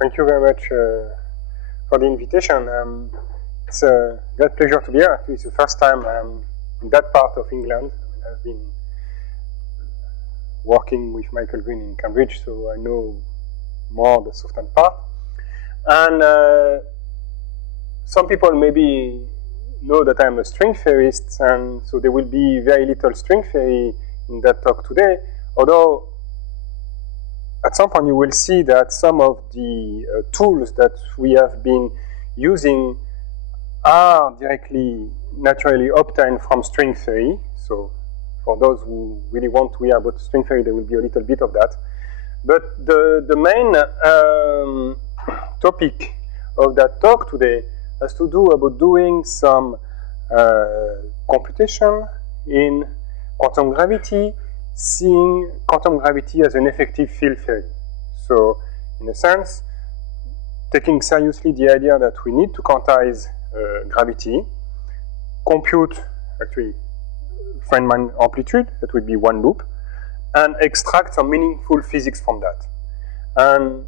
Thank you very much for the invitation. It's a great pleasure to be here. It's the first time I'm in that part of England. I've been working with Michael Green in Cambridge, so I know more the southern part. And some people maybe know that I'm a string theorist, and so there will be very little string theory in that talk today, although at some point you will see that some of the tools that we have been using are directly naturally obtained from string theory. So for those who really want to hear about string theory, there will be a little bit of that. But the main topic of that talk today has to do about doing some computation in quantum gravity, seeing quantum gravity as an effective field theory. So in a sense, taking seriously the idea that we need to quantize gravity, compute actually Feynman amplitude, that would be one loop, and extract some meaningful physics from that. And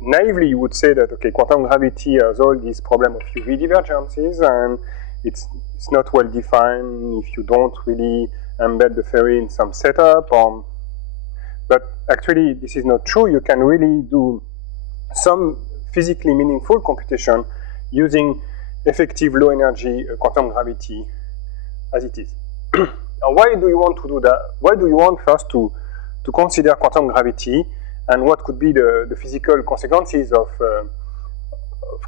naively you would say that, okay, quantum gravity has all these problem of UV divergences, and it's not well defined if you don't really embed the theory in some setup. But actually this is not true. You can really do some physically meaningful computation using effective low energy quantum gravity as it is. Now, why do you want to do that? Why do you want first to consider quantum gravity and what could be the physical consequences of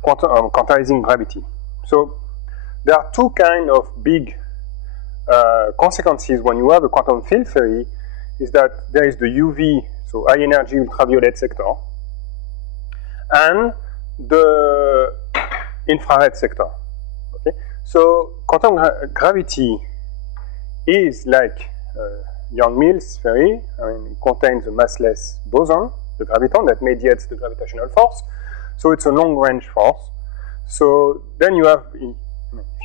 quantizing gravity? So there are two kinds of big consequences when you have a quantum field theory. Is that there is the UV, so high energy ultraviolet sector, and the infrared sector. Okay, so quantum gravity is like Yang-Mills theory. I mean, it contains a massless boson, the graviton, that mediates the gravitational force. So it's a long-range force. So then you have, if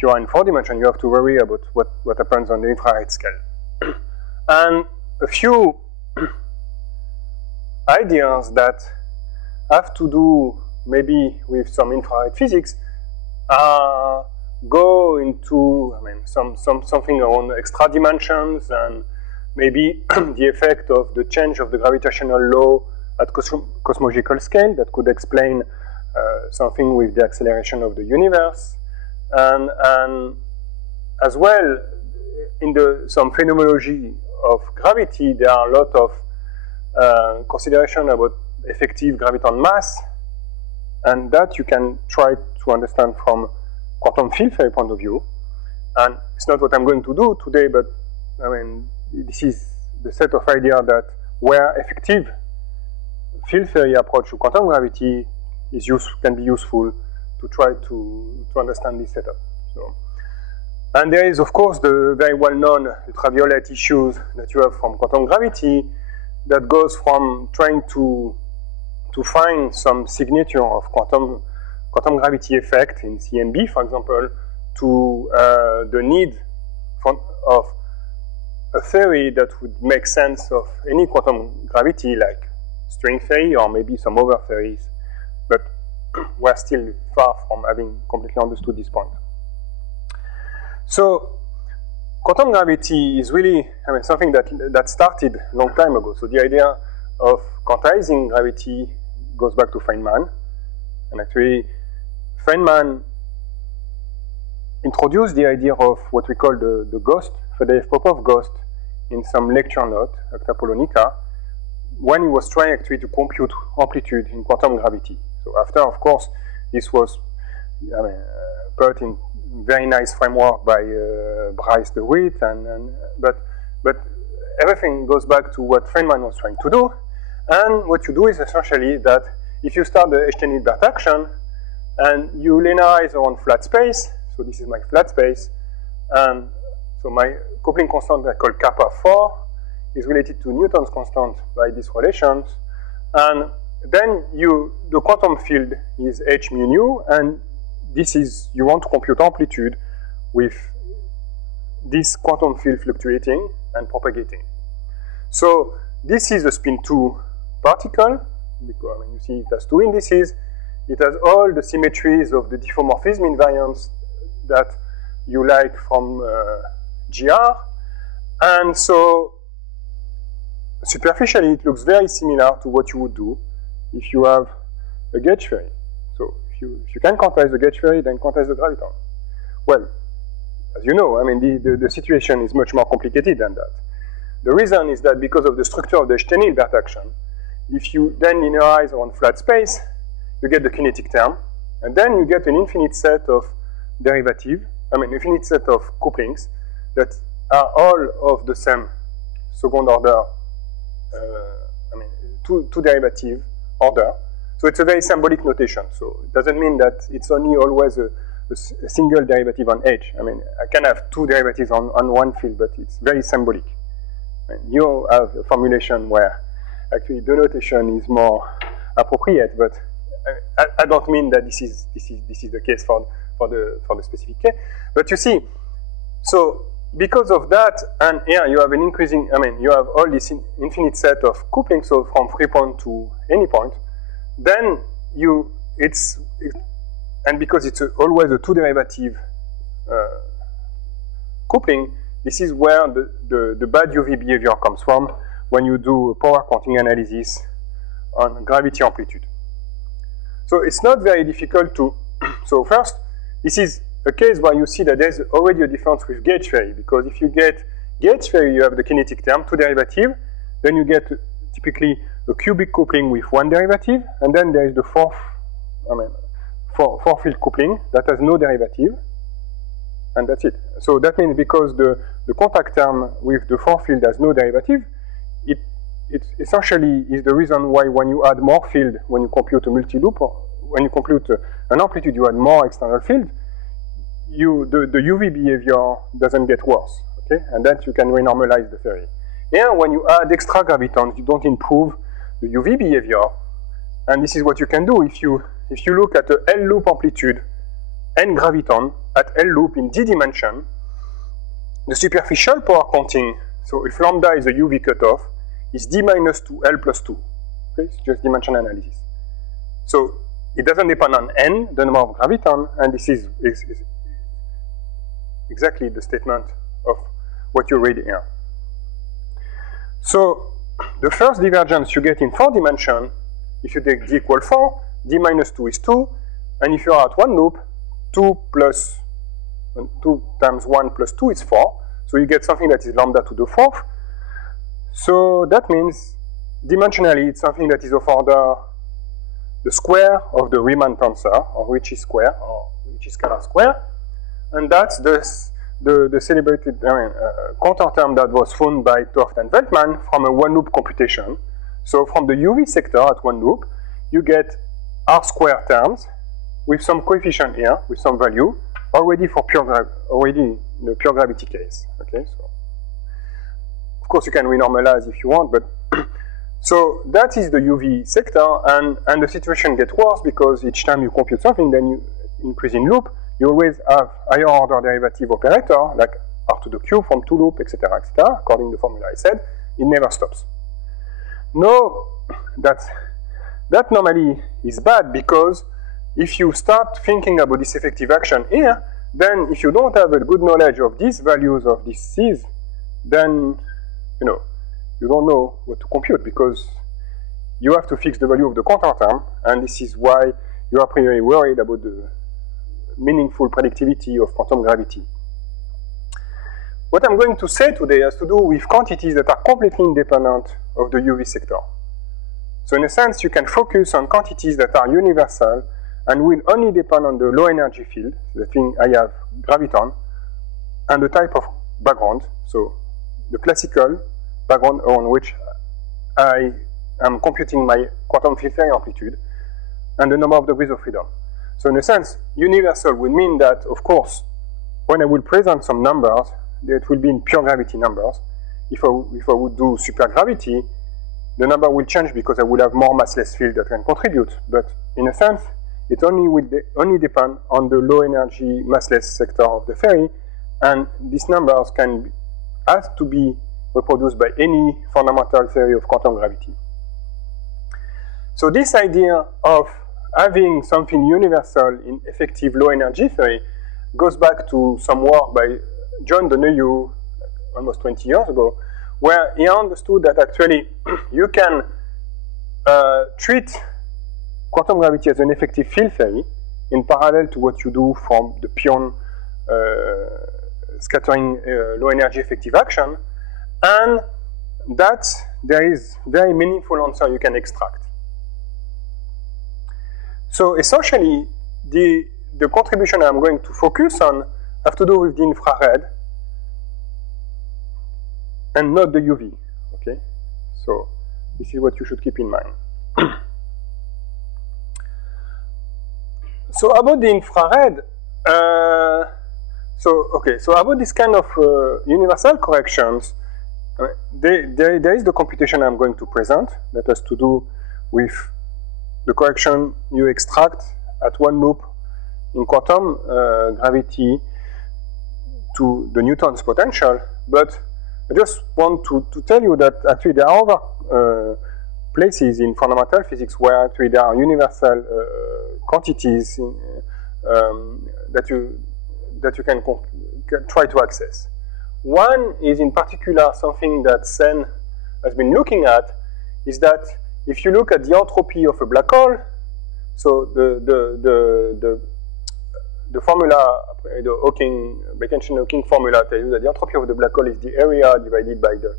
you are in 4 dimensions, you have to worry about what happens on the infrared scale. And a few ideas that have to do maybe with some infrared physics go into something around extra dimensions, and maybe the effect of the change of the gravitational law at cosmological scale that could explain something with the acceleration of the universe, and as well in some phenomenology of gravity, there are a lot of consideration about effective graviton mass, and that you can try to understand from quantum field theory point of view. And it's not what I'm going to do today, but I mean, this is the set of ideas that where effective field theory approach to quantum gravity can be useful to try to understand this setup. So. And there is, of course, the very well-known ultraviolet issues that you have from quantum gravity that goes from trying to find some signature of quantum gravity effect in CMB, for example, to the need of a theory that would make sense of any quantum gravity, like string theory or maybe some other theories. But we're still far from having completely understood this point. So quantum gravity is really something that started a long time ago. So the idea of quantizing gravity goes back to Feynman. And actually, Feynman introduced the idea of what we call the ghost, Fedelev-Popov ghost, in some lecture note, Acta Polonica, when he was trying actually to compute amplitude in quantum gravity. So after, of course, this was put in very nice framework by Bryce DeWitt, but everything goes back to what Feynman was trying to do. And what you do is essentially that if you start the Einstein-Hilbert action and you linearize around flat space, so this is my flat space, and so my coupling constant I call kappa 4 is related to Newton's constant by these relations, and then the quantum field is h mu nu, and this is, you want to compute amplitude with this quantum field fluctuating and propagating. So this is a spin 2 particle, because I mean, you see it has two indices. It has all the symmetries of the diffeomorphism invariance that you like from GR. And so superficially, it looks very similar to what you would do if you have a gauge theory. So if you can quantize the gauge theory, then quantize the graviton. Well, as you know, I mean, the situation is much more complicated than that. The reason is that because of the structure of the Stern-Hilbert action, if you then linearize on flat space, you get the kinetic term, and then you get an infinite set of derivative, infinite set of couplings that are all of the same second order, two derivative order. So it's a very symbolic notation. So it doesn't mean that it's only always a single derivative on H. I mean, I can have two derivatives on one field, but it's very symbolic. And you have a formulation where actually the notation is more appropriate, but I don't mean that this is the case for the specific case. But you see, so because of that, and here you have an increasing, you have all this infinite set of couplings, so from free point to any point, then and because it's always a two derivative coupling, this is where the bad UV behavior comes from when you do a power quanting analysis on gravity amplitude. So it's not very difficult to, so first, this is a case where you see that there's already a difference with gauge theory, because if you get gauge theory, you have the kinetic term, two derivative, then you get typically a cubic coupling with one derivative, and then there is the four field coupling that has no derivative, and that's it. So that means because the contact term with the four field has no derivative, it essentially is the reason why when you add more field, when you compute a multi-loop, or when you compute an amplitude, you add more external field, the UV behavior doesn't get worse, okay? And that you can renormalize the theory. Here, when you add extra gravitons, you don't improve the UV behavior, and this is what you can do if you look at the L loop amplitude and graviton at L loop in D dimension, the superficial power quanting, so if lambda is a UV cutoff, is D minus 2L plus 2. Okay? It's just dimension analysis. So it doesn't depend on N, the number of graviton, and this is exactly the statement of what you read here. So the first divergence you get in 4 dimension, if you take D equal 4, D minus 2 is 2, and if you are at one loop, 2 times 1 plus 2 is 4, so you get something that is lambda to the 4th. So that means dimensionally it's something that is of order the square of the Riemann tensor, or Ricci square, or Ricci scalar square, and that's the celebrated quantum term that was found by Toft and Veltman from a one-loop computation. So from the UV sector at one loop, you get R square terms with some coefficient here, with some value, already for in the pure gravity case. Okay, so of course you can renormalize if you want, but so that is the UV sector, and the situation gets worse because each time you compute something, then you increase in loop, you always have higher order derivative operator, like R to the cube from 2 loop, etc., according to the formula I said. It never stops. No, that normally is bad, because if you start thinking about this effective action here, then if you don't have a good knowledge of these values of these C's, then you don't know what to compute, because you have to fix the value of the quantum term, and this is why you are pretty worried about the meaningful predictivity of quantum gravity. What I'm going to say today has to do with quantities that are completely independent of the UV sector. So in a sense, you can focus on quantities that are universal and will only depend on the low energy field, the thing I have, graviton, and the type of background, so the classical background on which I am computing my quantum field theory amplitude, and the number of degrees of freedom. So in a sense, universal would mean that, of course, when I will present some numbers, it will be in pure gravity numbers. If I would do supergravity, the number will change because I will have more massless field that can contribute. But in a sense, it only depend on the low energy massless sector of the theory, and these numbers have to be reproduced by any fundamental theory of quantum gravity. So this idea of having something universal in effective low energy theory goes back to some work by John Donahue almost 20 years ago, where he understood that actually you can treat quantum gravity as an effective field theory in parallel to what you do from the pion scattering low energy effective action, and that there is very meaningful answer you can extract. So essentially, the contribution I'm going to focus on have to do with the infrared and not the UV. Okay, so this is what you should keep in mind. So about the infrared, so about this kind of universal corrections, there is the computation I'm going to present that has to do with the correction you extract at one loop in quantum gravity to the Newton's potential. But I just want to tell you that actually there are other places in fundamental physics where actually there are universal quantities that you can try to access. One is in particular something that Sen has been looking at, is that if you look at the entropy of a black hole, so the formula, the Hawking, Bekenstein-Hawking formula tells you that the entropy of the black hole is the area divided by the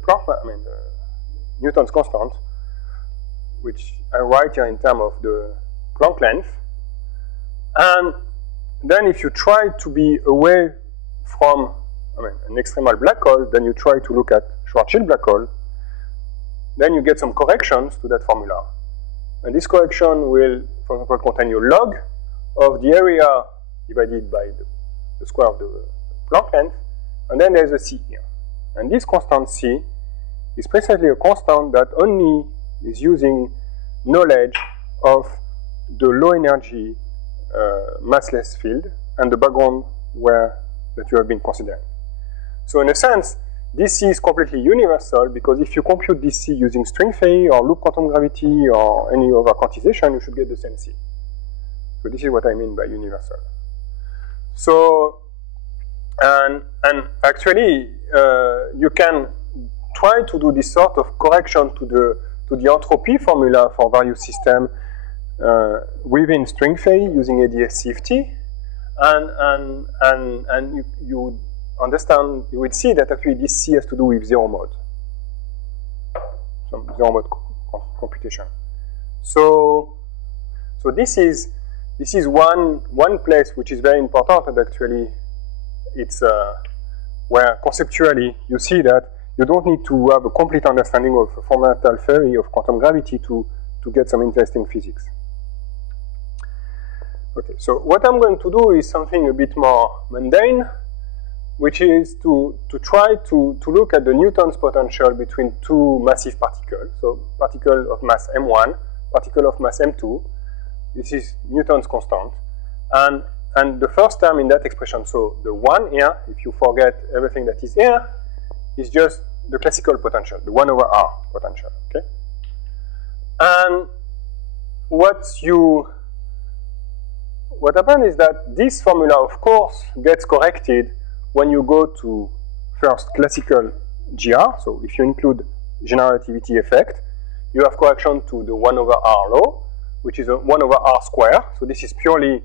Planck, the Newton's constant, which I write here in terms of the Planck length. And then if you try to be away from an extremal black hole, then you try to look at Schwarzschild black hole, then you get some corrections to that formula. And this correction will, for example, contain your log of the area divided by the square of the Planck length, and then there's a C here. And this constant C is precisely a constant that only is using knowledge of the low energy massless field and the background that you have been considering. So in a sense, this C is completely universal, because if you compute this C using string theory or loop quantum gravity or any other quantization, you should get the same C. So this is what I mean by universal. So, and actually, you can try to do this sort of correction to the entropy formula for various systems within string theory using ADS-CFT, and you understand, you would see that actually this C has to do with zero mode, some zero mode computation. So this is one place which is very important, and actually it's where conceptually you see that you don't need to have a complete understanding of a fundamental theory of quantum gravity to get some interesting physics. Okay, so what I'm going to do is something a bit more mundane, which is to try to look at the Newton's potential between two massive particles. So particle of mass m1, particle of mass m2. This is Newton's constant. And the first term in that expression, so the 1 here, if you forget everything that is here, is just the classical potential, the 1 over r potential, okay? And what happens is that this formula, of course, gets corrected when you go to first classical GR. So if you include general relativity effect, you have correction to the 1 over r law, which is a 1 over r square. So this is purely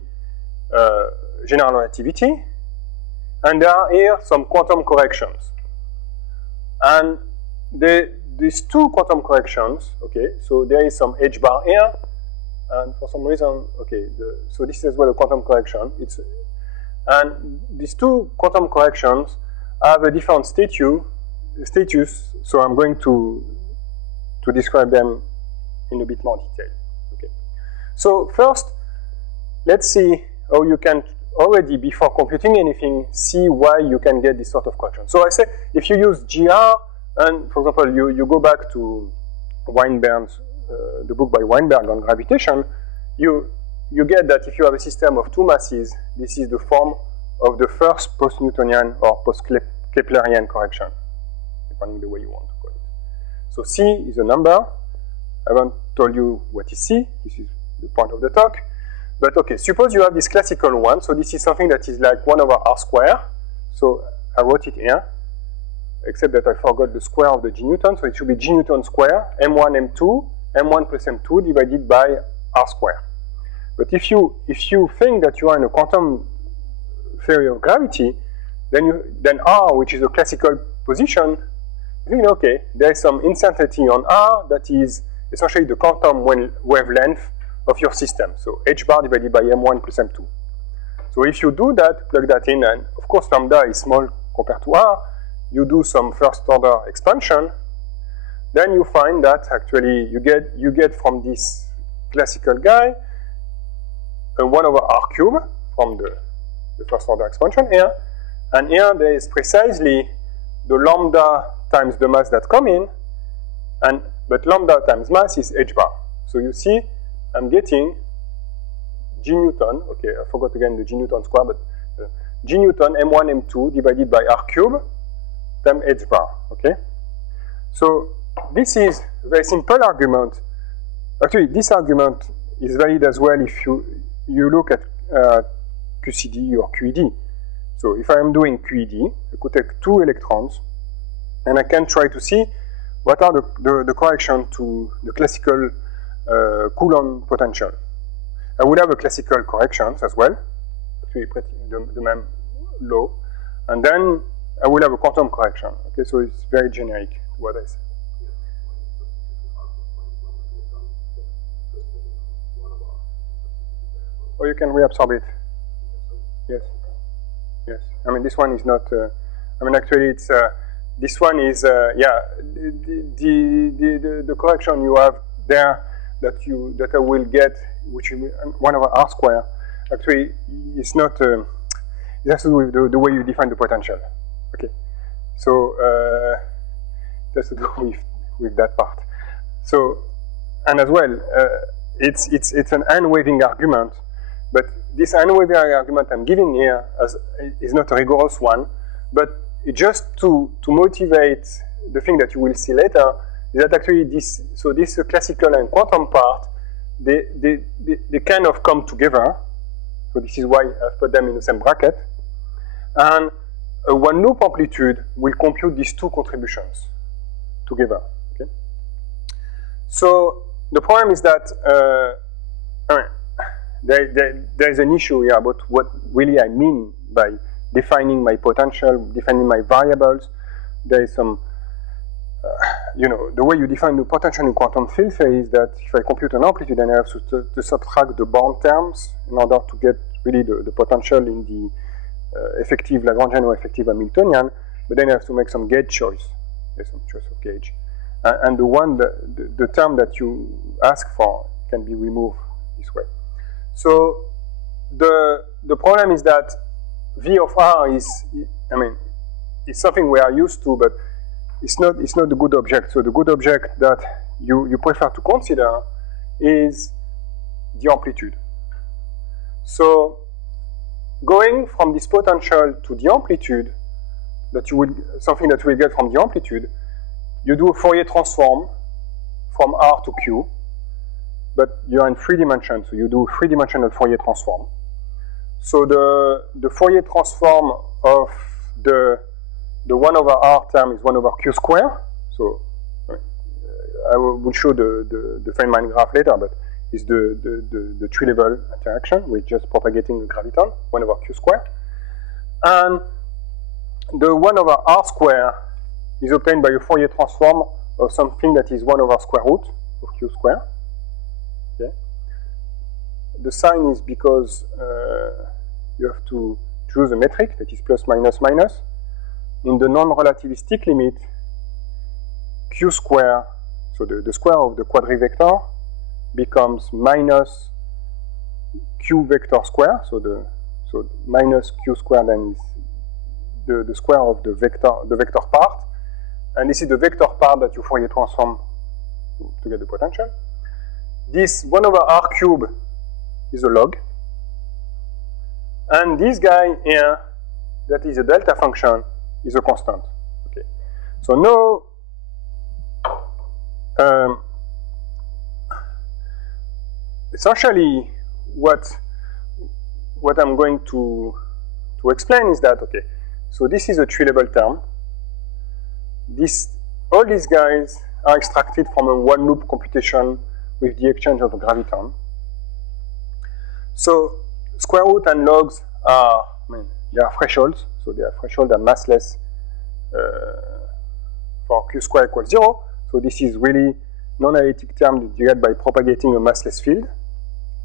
general relativity. And there are here some quantum corrections. And these two quantum corrections, okay, so there is some h bar here, and for some reason, okay, so this is as well a quantum correction. And these two quantum corrections have a different status, so I'm going to describe them in a bit more detail. Okay. So first, let's see how you can already, before computing anything, see why you can get this sort of correction. So I say, if you use GR, and for example, you go back to Weinberg's, the book by Weinberg on gravitation, you get that if you have a system of two masses, this is the form of the first post-Newtonian or post-Keplerian correction, depending on the way you want to call it. So C is a number, I haven't told you what is C. This is the point of the talk. But okay, suppose you have this classical one. So this is something that is like 1 over r square. So I wrote it here, except that I forgot the square of the g Newton. So it should be g Newton square, m1, m2, m1 plus m2 divided by r square. But if you think that you are in a quantum theory of gravity, then r, which is a classical position, you think, okay, there is some uncertainty on r that is essentially the quantum wavelength of your system. So h bar divided by m1 plus m2. So if you do that, plug that in, and of course lambda is small compared to r, you do some first order expansion, then you find that actually you get from this classical guy a 1 over r cube from the first order expansion here, and here there is precisely the lambda times the mass that come in, but lambda times mass is h bar. So you see, I'm getting g Newton, okay, I forgot again the g Newton square, but g Newton m1 m2 divided by r cube times h bar, okay? So this is a very simple argument. Actually, this argument is valid as well if you look at QCD or QED. So if I am doing QED, I could take 2 electrons, and I can try to see what are the correction to the classical Coulomb potential. I will have a classical corrections as well, actually the même law, and then I will have a quantum correction. Okay, so it's very generic what I said. Or you can reabsorb it. Yes, yes. I mean, this one is not. I mean, actually, it's this one is yeah. The correction you have there that I will get, which is 1 over r square. Actually, it's not. It has to do with the way you define the potential. Okay, so it has to do with that part. So, and as well, it's an n-waving argument. But this n-waving argument I'm giving here is not a rigorous one, but just to motivate the thing that you will see later, is that actually this classical and quantum part, they kind of come together. So this is why I've put them in the same bracket. And a one loop amplitude will compute these 2 contributions together. Okay? So the problem is that there is an issue here about what really I mean by defining my potential, defining my variables. There is some, the way you define the potential in quantum field theory is that if I compute an amplitude, then I have to subtract the bound terms in order to get really the potential in the effective Lagrangian or effective Hamiltonian, but then I have to make some gauge choice. There's some choice of gauge. And the term that you ask for can be removed this way. So the problem is that V of R is, I mean, it's something we are used to, but it's not the good object. So the good object that you prefer to consider is the amplitude. So going from this potential to the amplitude, something that you will get from the amplitude, you do a Fourier transform from R to Q, but you are in 3 dimensions, so you do 3-dimensional Fourier transform. So the Fourier transform of the 1 over R term is 1 over Q square. So I will show the Feynman graph later, but it's the 3-level interaction with just propagating the graviton, 1 over Q square. And the 1 over R square is obtained by a Fourier transform of something that is 1 over square root of Q square. Okay. The sign is because you have to choose a metric that is plus minus minus. In the non-relativistic limit, Q square, so the square of the quadrivector, becomes minus Q vector square. So minus Q square then is the square of the vector part. And this is the vector part that you Fourier transform to get the potential. This 1 over R cube is a log. And this guy here, that is a delta function, is a constant. Okay. So now, essentially, what I'm going to explain is that, okay, so this is a tree-level term. All these guys are extracted from a one-loop computation with the exchange of the graviton. So square root and logs are, they are thresholds. So they are thresholds and massless for q square equals 0. So this is really non-analytic term that you get by propagating a massless field.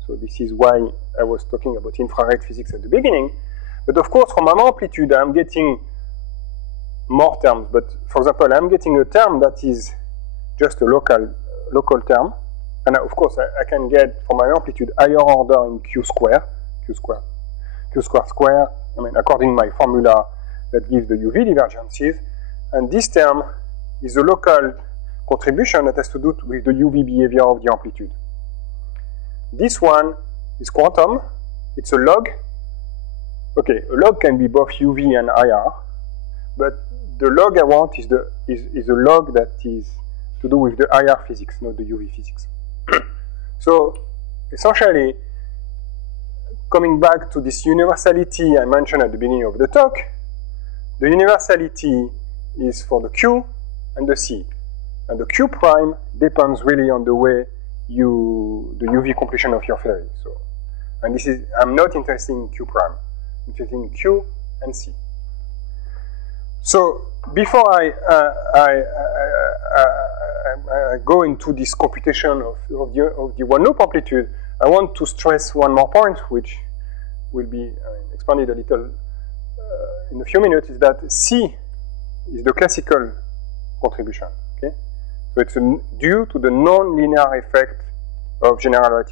So this is why I was talking about infrared physics at the beginning. But of course, from an amplitude, I'm getting more terms. But for example, I'm getting a term that is just a local term. And of course, I can get from my amplitude higher order in q square, according to my formula that gives the UV divergences. And this term is a local contribution that has to do with the UV behavior of the amplitude. This one is quantum. It's a log. Okay, a log can be both UV and IR, but the log I want is a log that is to do with the IR physics, not the UV physics. So essentially, coming back to this universality I mentioned at the beginning of the talk, the universality is for the Q and the C. And the Q prime depends really on the way the UV completion of your theory. So, and this is, I'm not interested in Q prime, I'm interested in Q and C. So before I go into this computation of the one loop amplitude, I want to stress one more point, which will be expanded a little in a few minutes, is that C is the classical contribution. Okay, so it's due to the non-linear effect of general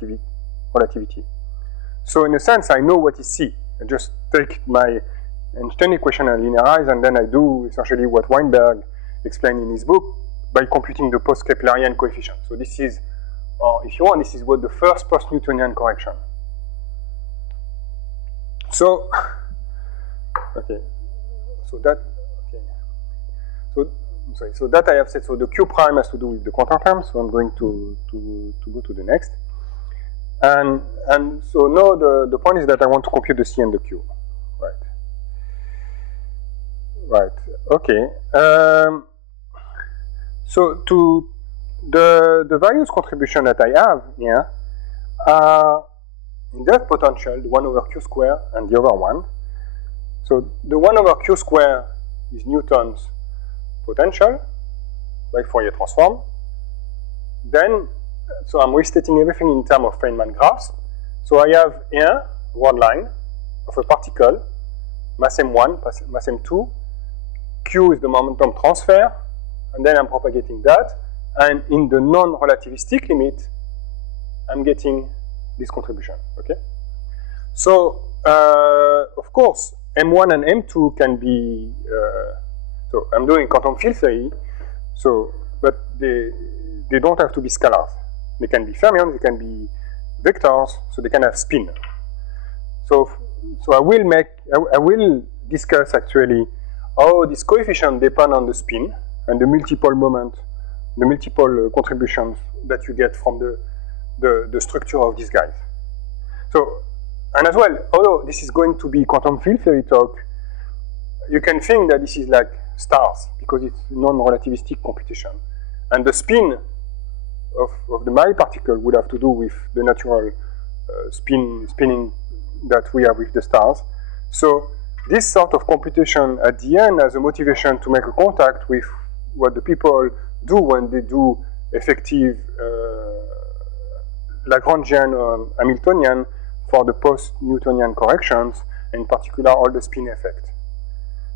relativity. So in a sense, I know what is C. I just take my Einstein equation and linearize, and then I do essentially what Weinberg explained in his book by computing the post-Keplerian coefficient. So this is, if you want, this is what the first post-Newtonian correction. So, okay, so that, okay, so that I have said. So the Q prime has to do with the quantum term. So I'm going to go to the next, and so now the point is that I want to compute the C and the Q, right? Right. Okay. So to the various contribution that I have here are in that potential, the 1 over q square and the other one. So the 1 over q square is Newton's potential by Fourier transform. Then, so I'm restating everything in terms of Feynman graphs. So I have here one line of a particle, mass m1, mass m2. Q is the momentum transfer, and then I'm propagating that. And in the non-relativistic limit, I'm getting this contribution. Okay. So of course, M1 and M2 can be. So I'm doing quantum field theory. So, but they don't have to be scalars. They can be fermions. They can be vectors. So they can have spin. So I will discuss actually how this coefficient depend on the spin and the multiple moment, the multiple contributions that you get from the structure of these guys. So, and as well, although this is going to be quantum field theory talk, you can think that this is like stars because it's non-relativistic computation. And the spin of the Marie particle would have to do with the natural spinning that we have with the stars. So this sort of computation at the end has a motivation to make a contact with what the people do when they do effective Lagrangian or Hamiltonian for the post-Newtonian corrections, in particular all the spin effect.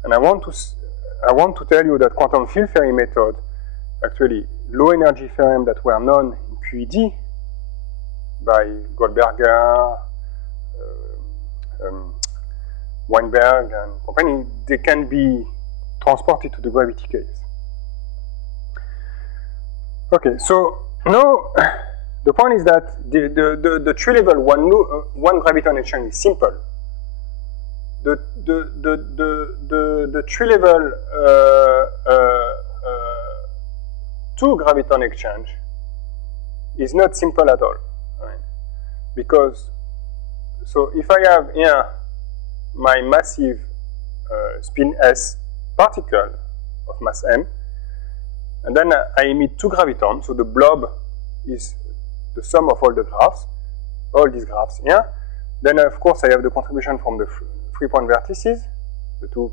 And I want to tell you that quantum field theory method, actually low energy theorem that were known in QED by Goldberger, Weinberg and company, they can be transported to the gravity case. Okay, so now the point is that the tree level one graviton exchange is simple. The tree level two graviton exchange is not simple at all. Right? because, so if I have here my massive spin S particle of mass m, and then I emit two gravitons, so the blob is the sum of all the graphs, all these graphs here. Then of course I have the contribution from the 3-point vertices, the two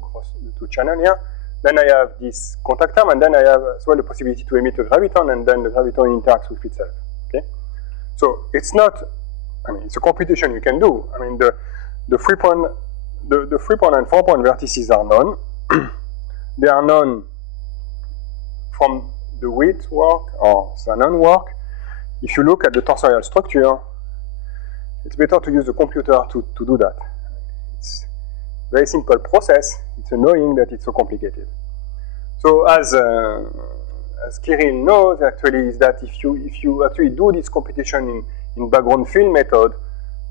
channels here. Then I have this contact term, and then I have as well the possibility to emit a graviton, and then the graviton interacts with itself. Okay, so it's not, I mean, it's a computation you can do. I mean, the 3-point and 4-point vertices are known. They are known from the width work or Shannon work. If you look at the tensorial structure, it's better to use a computer to do that. It's a very simple process. It's annoying that it's so complicated. So as Kirill knows, actually, is that if you actually do this computation in background fill method,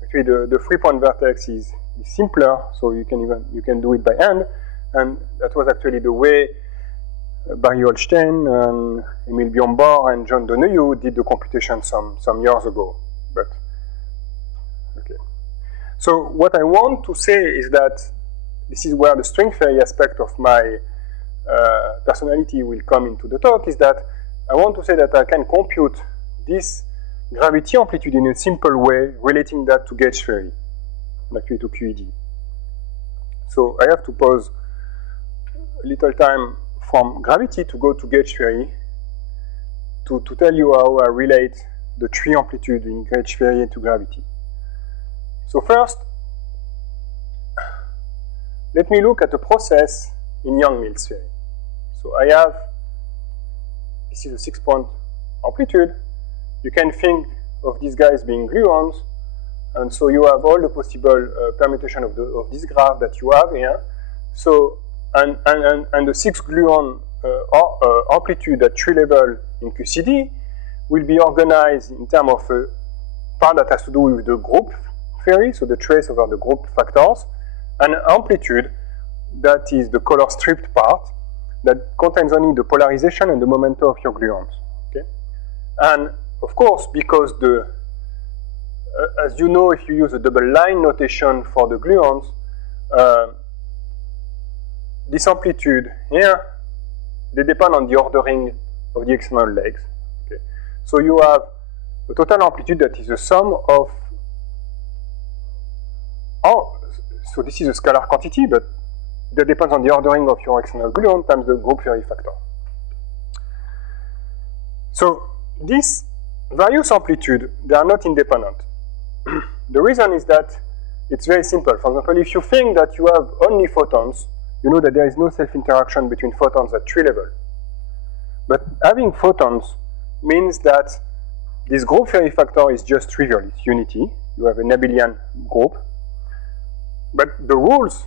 actually the 3-point vertex is simpler, so you can do it by hand, and that was actually the way Barry Holstein and Emil Bjornborg and John Donoghue did the computation some years ago. But okay. So what I want to say is that this is where the string theory aspect of my personality will come into the talk, is that I want to say that I can compute this gravity amplitude in a simple way, relating that to gauge theory, actually to QED. So I have to pause a little time from gravity to go to gauge theory to tell you how I relate the tree amplitude in gauge theory to gravity. So first, let me look at the process in Yang-Mills theory. So I have, this is a 6-point amplitude. You can think of these guys being gluons, and so you have all the possible permutation of this graph that you have here. So and the 6 gluon amplitude at tree level in QCD will be organized in terms of a part that has to do with the group theory, so the trace over the group factors, and amplitude that is the color stripped part that contains only the polarization and the momentum of your gluons. Okay, and of course, because as you know, if you use a double line notation for the gluons, this amplitude here, they depend on the ordering of the external legs. Okay, so you have a total amplitude that is the sum of. So this is a scalar quantity, but that depends on the ordering of your external gluon times the group theory factor. So these various amplitudes, they are not independent. The reason is that it's very simple. For example, if you think that you have only photons, you know that there is no self-interaction between photons at tree level. But having photons means that this group theory factor is just trivial, it's unity. You have an abelian group. But the rules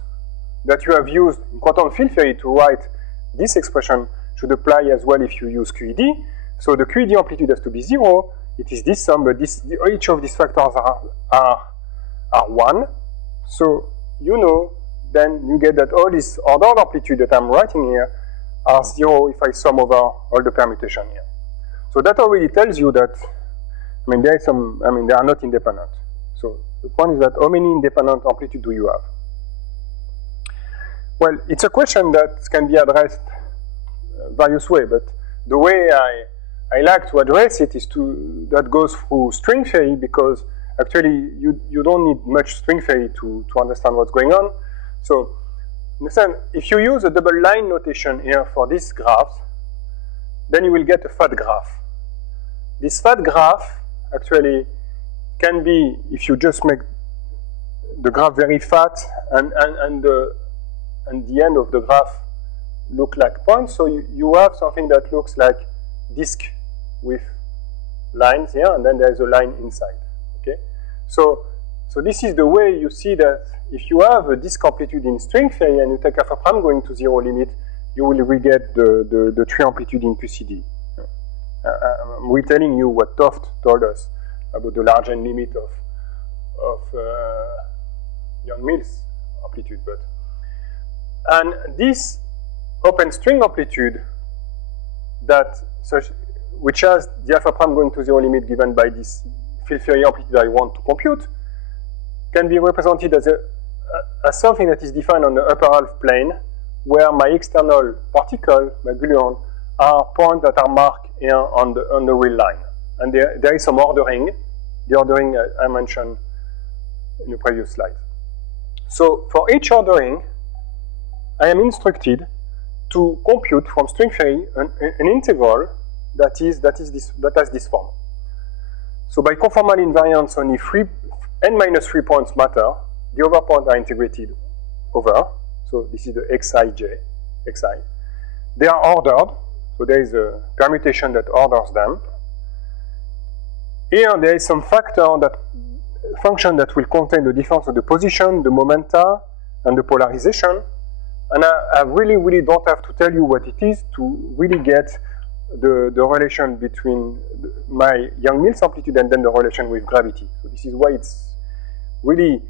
that you have used in quantum field theory to write this expression should apply as well if you use QED. So the QED amplitude has to be 0. It is this sum, but each of these factors are 1. So you know, then you get that all these ordered amplitude that I'm writing here are 0 if I sum over all the permutation here. So that already tells you that, I mean, there is some, I mean, they are not independent. So the point is that how many independent amplitude do you have? Well, it's a question that can be addressed various ways, but the way I like to address it is that goes through string theory, because actually you don't need much string theory to understand what's going on. So understand, if you use a double line notation here for this graph, then you will get a fat graph. This fat graph actually can be, if you just make the graph very fat and the end of the graph look like points, so you have something that looks like disk with lines here, and then there is a line inside. Okay, so this is the way you see that if you have a disk amplitude in string theory and you take alpha prime going to 0 limit, you will get the tree amplitude in QCD. I'm retelling you what Toft told us about the large n limit of Yang-Mills amplitude, and this open string amplitude which has the alpha prime going to 0 limit given by this field theory amplitude I want to compute can be represented as something that is defined on the upper half plane, where my external particle, my gluon, are points that are marked here on the real line. And there is some ordering, the ordering I mentioned in the previous slide. So for each ordering, I am instructed to compute from string theory an integral that has this form. So by conformal invariance, only n-3 points matter. The other points are integrated over. So this is the xi. They are ordered. So there is a permutation that orders them. Here there is some function that will contain the difference of the position, the momenta, and the polarization. And I really don't have to tell you what it is to really get the relation between my Young-Mills amplitude and then the relation with gravity. So this is why it's really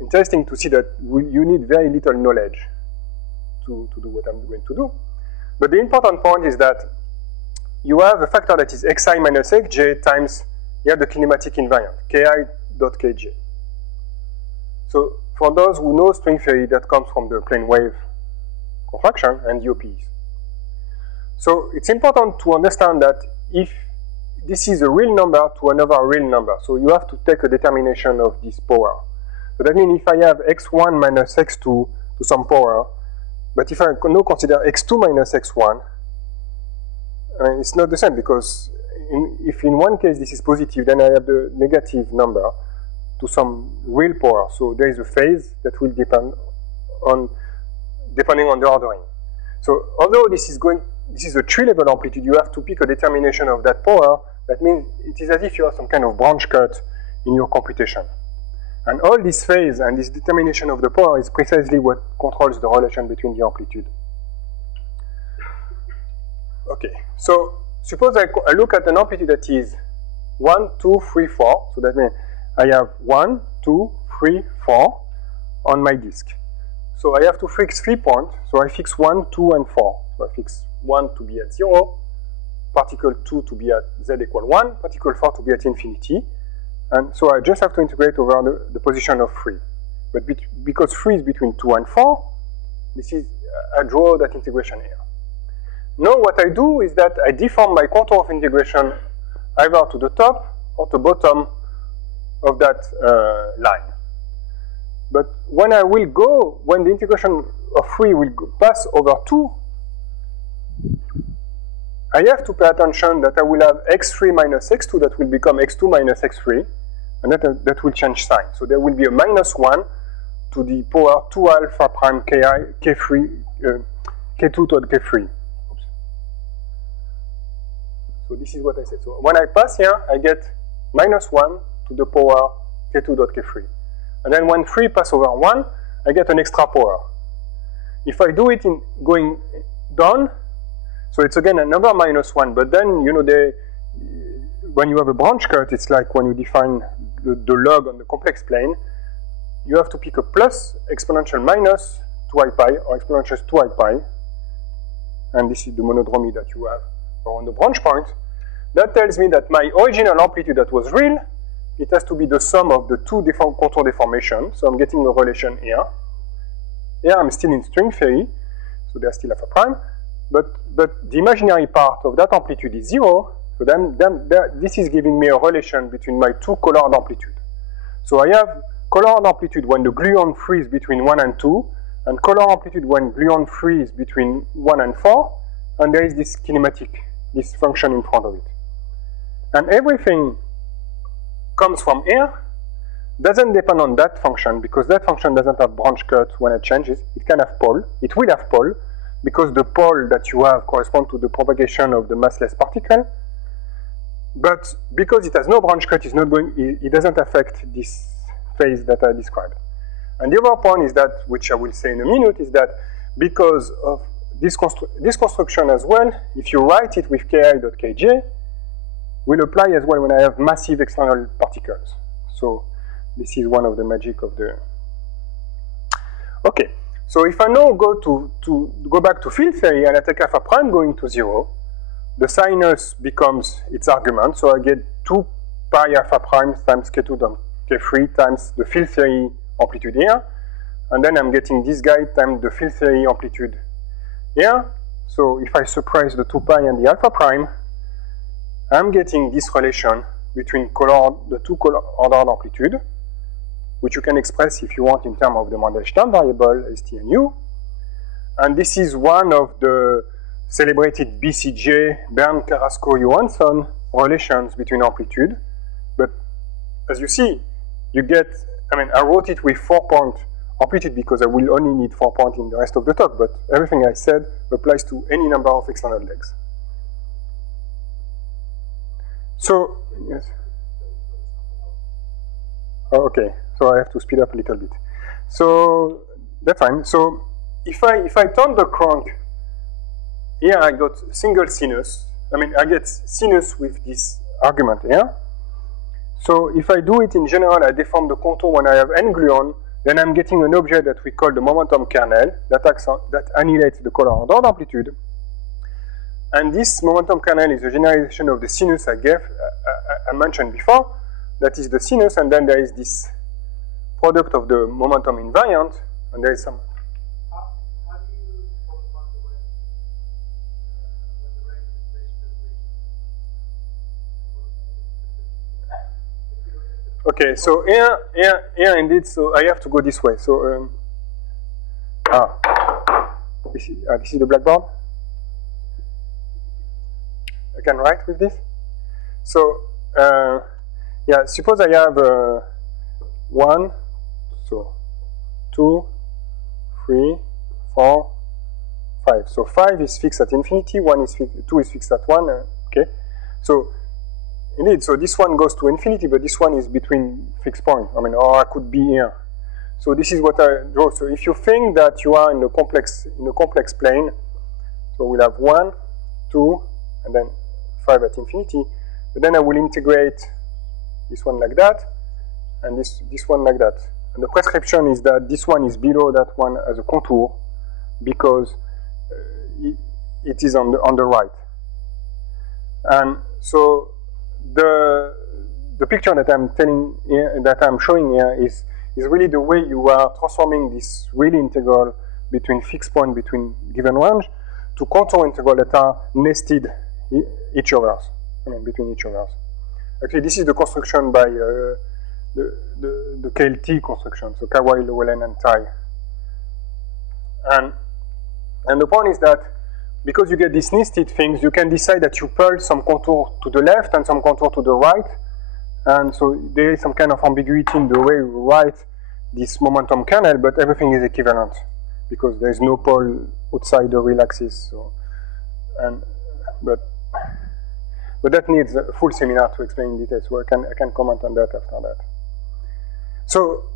interesting to see that you need very little knowledge to do what I'm going to do. But the important point is that you have a factor that is xi minus xj times here the kinematic invariant, ki.kj. So for those who know string theory, that comes from the plane wave contraction and DOPs. So it's important to understand that if this is a real number to another real number, so you have to take a determination of this power. So that means if I have x1 minus x2 to some power, but if I now consider x2 minus x1, it's not the same, because if in one case this is positive, then I have the negative number to some real power. So there is a phase that will depending on the ordering. So although this is a tree-level amplitude, you have to pick a determination of that power. That means it is as if you have some kind of branch cut in your computation. And all this phase and this determination of the power is precisely what controls the relation between the amplitude. Okay, so suppose I look at an amplitude that is 1, 2, 3, 4. So that means I have 1, 2, 3, 4 on my disk. So I have to fix 3 points. So I fix 1, 2, and 4. So I fix 1 to be at 0, particle 2 to be at z equal 1, particle 4 to be at infinity. And so I just have to integrate over the position of 3. But because 3 is between 2 and 4, I draw that integration here. Now what I do is that I deform my contour of integration either to the top or to the bottom of that line. But when the integration of 3 will pass over 2, I have to pay attention that I will have x3 minus x2 that will become x2 minus x3, and that will change sign. So there will be a minus 1 to the power 2 alpha prime ki, k3, k2 to k3. Oops. So this is what I said. So when I pass here, I get minus 1 to the power k2 dot k3. And then when 3 pass over 1, I get an extra power. If I do it in going down, so it's again another minus 1, but then, you know, when you have a branch cut, it's like when you define the log on the complex plane, you have to pick a plus exponential minus 2i pi or exponential 2i pi, and this is the monodromy that you have on the branch point. That tells me that my original amplitude that was real, it has to be the sum of the two different contour deformations. So I'm getting a relation here. Here I'm still in string theory, so there's still alpha prime. But the imaginary part of that amplitude is 0, so then this is giving me a relation between my two colored amplitude. So I have colored amplitude when the gluon frees between 1 and 2, and colored amplitude when gluon frees between 1 and 4, and there is this kinematic, this function in front of it. And everything comes from here, doesn't depend on that function, because that function doesn't have branch cut when it changes. It can have pole, it will have pole, because the pole that you have corresponds to the propagation of the massless particle. But because it has no branch cut, it doesn't affect this phase that I described. And the other point is that, which I will say in a minute, is that because of this construction as well, if you write it with ki.kj, will apply as well when I have massive external particles. So this is one of the magic of the... Okay. So if I now go back to field theory and I take alpha prime going to 0, the sinus becomes its argument, so I get 2 pi alpha prime times k2 times k3 times the field theory amplitude here, and then I'm getting this guy times the field theory amplitude here. So if I suppress the 2 pi and the alpha prime, I'm getting this relation between the 2 ordered amplitude, which you can express if you want in terms of the Mandel-Stern variable, St and U. And this is one of the celebrated BCJ, Bern-Carrasco-Johansson relations between amplitude. But as you see, you get, I wrote it with 4-point amplitude because I will only need 4 points in the rest of the talk, but everything I said applies to any number of external legs. So, yes. Oh, okay, so I have to speed up a little bit. So, that's fine. So, if I turn the crank, here I got single sinus. I get sinus with this argument here. So if I do it in general, I deform the contour when I have n gluon, then I'm getting an object that we call the momentum kernel that annihilates the color ordered amplitude. And this momentum kernel is a generalization of the sinus I mentioned before. That is the sinus, and then there is this product of the momentum invariant, and there is some. Okay, so here indeed, so I have to go this way. So, this is the blackboard. I can write with this. So, yeah, suppose I have 1, so 2, 3, 4, 5. So 5 is fixed at infinity, 2 is fixed at 1. Okay, so. Indeed, so this one goes to infinity, but this one is between fixed point. Or I could be here. So this is what I draw. So if you think that you are in a complex plane, so we'll have 1, 2, and then 5 at infinity. But then I will integrate this one like that, and this one like that. And the prescription is that this one is below that one as a contour because it is on the right. And so the picture that I'm showing here is really the way you are transforming this really integral between fixed point between given range to contour integral that are nested each others, between each others. Actually, this is the construction by the KLT construction, so Kawai, Llewellyn, and Tai. And the point is that because you get these nested things, you can decide that you pulse some contour to the left and some contour to the right. And so there is some kind of ambiguity in the way you write this momentum kernel, but everything is equivalent because there is no pole outside the real axis. So, but that needs a full seminar to explain in detail, so I can comment on that after that. So,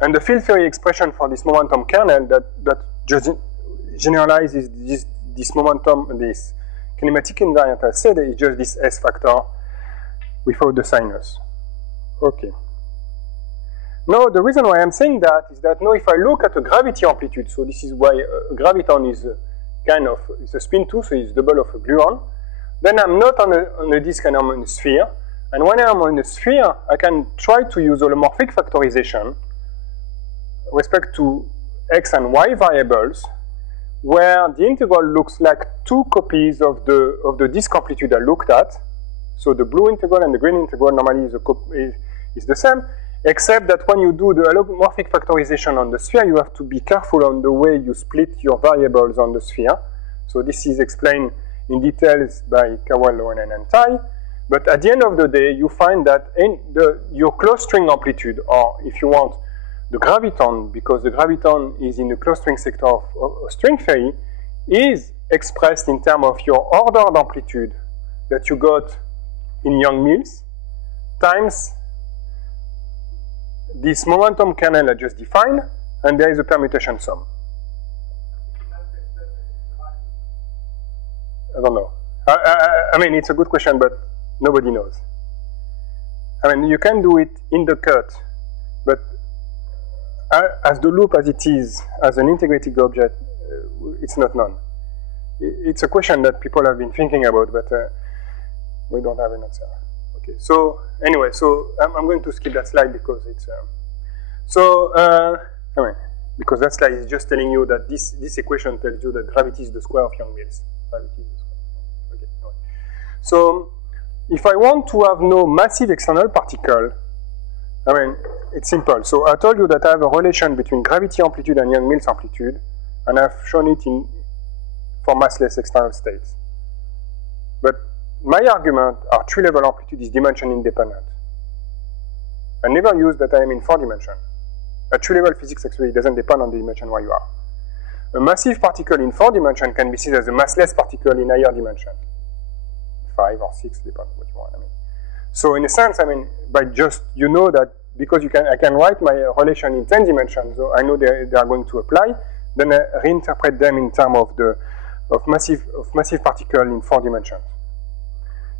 and the field theory expression for this momentum kernel that just generalizes this momentum, this kinematic invariant I said, is just this S factor without the sinus. Okay. Now, the reason why I'm saying that is that now if I look at a gravity amplitude, so this is why a graviton is it's a spin 2, so it's double of a gluon, then I'm not on a disk and I'm on a sphere. And when I'm on a sphere, I can try to use holomorphic factorization with respect to x and y variables, where the integral looks like 2 copies of the disk amplitude I looked at. So the blue integral and the green integral normally is the same, except that when you do the holomorphic factorization on the sphere, you have to be careful on the way you split your variables on the sphere. So this is explained in details by Kawai, Llewellyn, and Tai. But at the end of the day, you find that your closed string amplitude, or if you want, the graviton, because the graviton is in the closed string sector of string theory, is expressed in terms of your ordered amplitude that you got in Young-Mills times this momentum kernel I just defined, and there is a permutation sum. I don't know. I mean, it's a good question, but nobody knows. I mean, you can do it in the cut, but as the loop as it is, as an integrated object, it's not known. it's a question that people have been thinking about, but we don't have an answer. Okay, so anyway, so I'm going to skip that slide because it's because that slide is just telling you that this equation tells you that gravity is the square of Young-Mills. Gravity is the square. Okay. Anyway. So if I want to have no massive external particle, I mean, it's simple. So I told you that I have a relation between gravity amplitude and Young-Mills amplitude, and I've shown it for massless external states. But my argument are tree-level amplitude is dimension independent. I never use that I am in 4 dimensions. A tree-level physics actually doesn't depend on the dimension where you are. A massive particle in 4 dimensions can be seen as a massless particle in higher dimension. 5 or 6, depending on what you want. I mean. So in a sense, I mean, by just, you know that because I can write my relation in 10 dimensions, so I know they are going to apply, then I reinterpret them in terms of massive particle in 4 dimensions.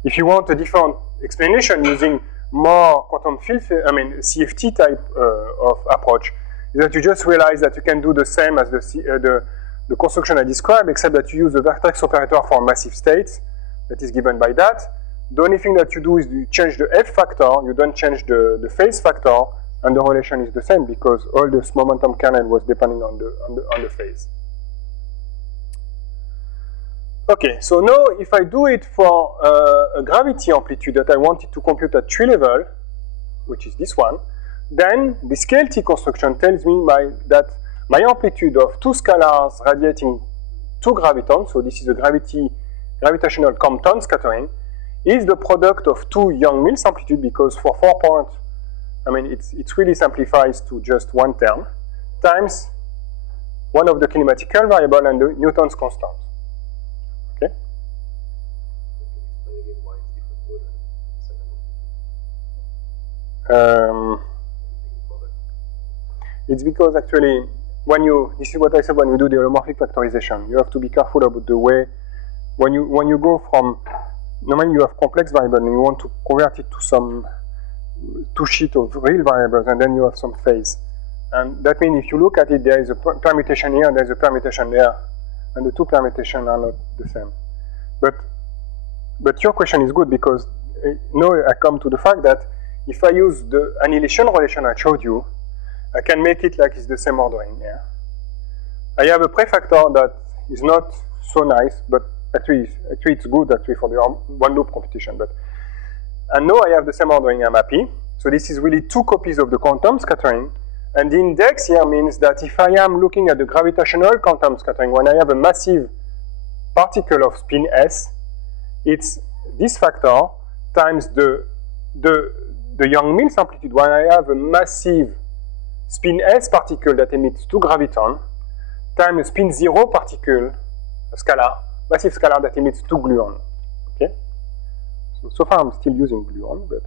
If you want a different explanation using more quantum field, CFT type of approach, is that you just realize that you can do the same as the construction I described, except that you use the vertex operator for massive states that is given by that. The only thing that you do is you change the F factor, you don't change the phase factor, and the relation is the same because all this momentum kernel was depending on the phase. Okay, so now if I do it for a gravity amplitude that I wanted to compute at tree level, which is this one, then the scale T construction tells me that my amplitude of 2 scalars radiating 2 gravitons, so this is a gravitational Compton scattering, is the product of 2 Young-Mills amplitude because for 4 points, I mean, it really simplifies to just one term, times one of the kinematical variable and the Newton's constant. Okay? It's because actually, this is what I said when you do the holomorphic factorization, you have to be careful about the way, when you go from, normally you have complex variable and you want to convert it to two sheets of real variables and then you have some phase. And that means if you look at it, there is a permutation here and there is a permutation there, and the two permutations are not the same. But your question is good because now I come to the fact that if I use the annihilation relation I showed you, I can make it like it's the same ordering here. I have a prefactor that is not so nice, but actually it's good actually for the one loop computation. And now I have the same ordering, I'm happy. So this is really 2 copies of the quantum scattering. And the index here means that if I am looking at the gravitational quantum scattering, when I have a massive particle of spin S, it's this factor times the Young-Mills amplitude. When I have a massive spin S particle that emits 2 gravitons, times a spin 0 particle, a scalar, massive scalar that emits 2 gluons. Okay? So far I'm still using gluon, but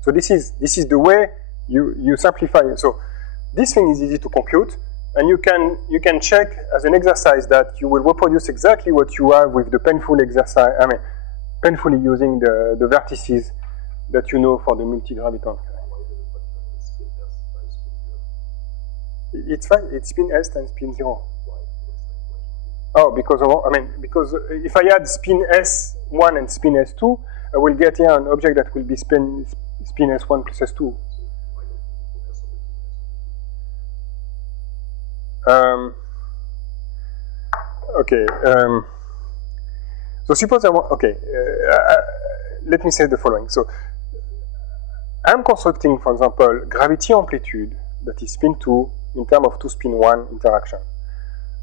so this is the way you simplify it. So this thing is easy to compute, and you can check as an exercise that you will reproduce exactly what you have with the painful exercise. I mean, painfully using the vertices that you know for the multi-graviton. It's fine. It's spin S times spin 0. Oh, because if I add spin S1 and spin S2, I will get here an object that will be spin S1 plus S2. Okay. So suppose I want. Okay. Let me say the following. So I'm constructing, for example, gravity amplitude that is spin 2 in terms of 2 spin 1 interaction.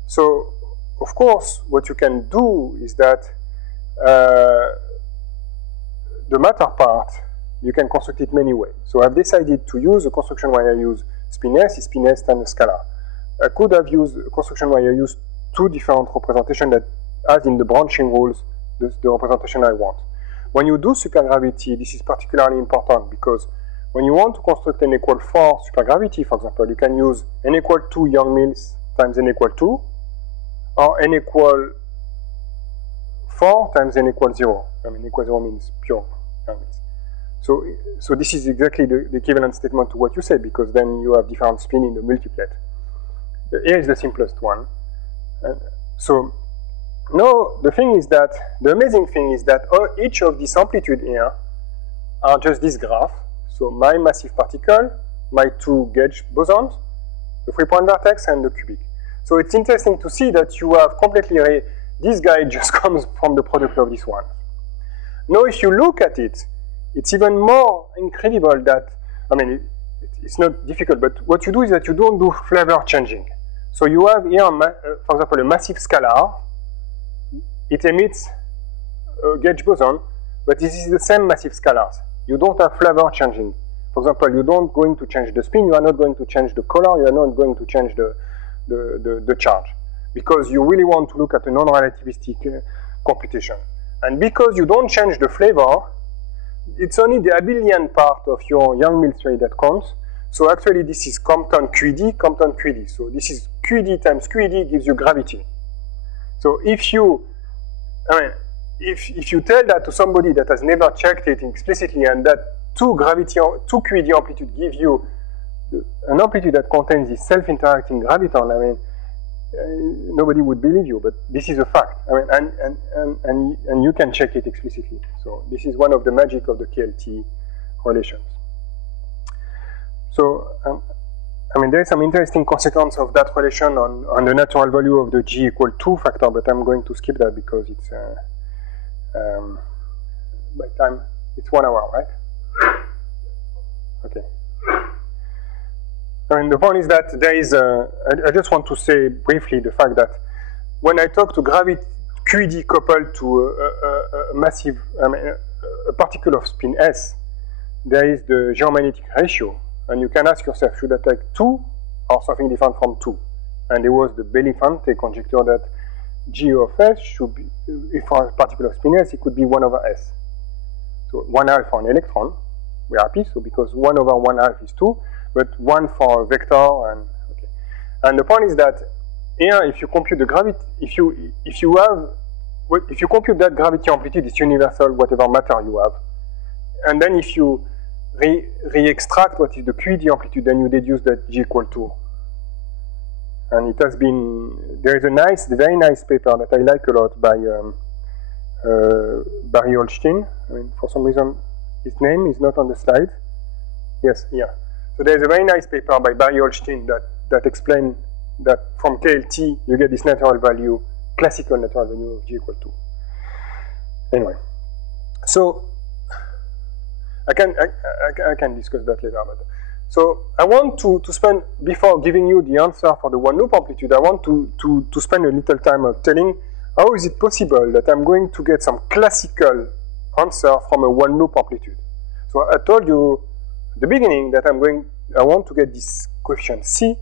So of course, what you can do is that the matter part, you can construct it many ways. So I've decided to use a construction where I use spin S is spin S times a scalar. I could have used a construction where I use 2 different representations that, as in the branching rules, the representation I want. When you do supergravity, this is particularly important because when you want to construct n equal 4 supergravity, for example, you can use n equal 2 Young-Mills times n equal 2, or n equal 4 times n equal 0. I mean, n equal 0 means pure Young-Mills. So this is exactly the equivalent statement to what you said, because then you have different spin in the multiplet. Here is the simplest one. So Now, the thing is that, the amazing thing is that each of these amplitudes here are just this graph. So my massive particle, my two gauge bosons, the 3-point vertex, and the cubic. So it's interesting to see that you have completely, this guy just comes from the product of this one. Now, if you look at it, it's even more incredible that, I mean, it's not difficult, but what you do is that you don't do flavor changing. So you have here, for example, a massive scalar. It emits a gauge boson, but this is the same massive scalars. You don't have flavor changing. For example, you don't going to change the spin, you are not going to change the color, you are not going to change the charge. Because you really want to look at a non-relativistic computation. And because you don't change the flavor, it's only the abelian part of your Yang-Mills theory that counts. So actually this is Compton QED, Compton QED. So this is QED times QED gives you gravity. So if you, I mean, if you tell that to somebody that has never checked it explicitly and that two QED amplitude give you an amplitude that contains this self-interacting graviton, I mean, nobody would believe you, but this is a fact. I mean, and you can check it explicitly. So this is one of the magic of the KLT relations. So, I mean, there is some interesting consequence of that relation on the natural value of the G equal 2 factor, but I'm going to skip that because it's, by time, it's 1 hour, right? Okay. I mean, the point is that there is I just want to say briefly the fact that when I talk to gravity QED coupled to a massive, I mean, a particle of spin S, there is the geomagnetic ratio. And you can ask yourself, should I take 2 or something different from 2? And there was the Belli-Fante conjecture that G of S should be, if for a particle of spin S, it could be 1 over S. So 1/2 for an electron, we're happy, so because 1 over 1/2 is 2, but 1 for a vector, and okay. And the point is that here, if you compute the gravity, if you compute that gravity amplitude, it's universal, whatever matter you have. And then if you re-extract what is the QED amplitude, then you deduce that G equal 2. And it has been, there is a nice, very nice paper that I like a lot by Barry Holstein. I mean, for some reason, his name is not on the slide. Yes, yeah. So there's a very nice paper by Barry Holstein that explains that from KLT, you get this natural value, classical natural value of G equal 2. Anyway, so I can discuss that later. But so I want to spend, before giving you the answer for the one loop amplitude, I want to spend a little time of telling how is it possible that I'm going to get some classical answer from a one loop amplitude. So I told you at the beginning that I want to get this coefficient C,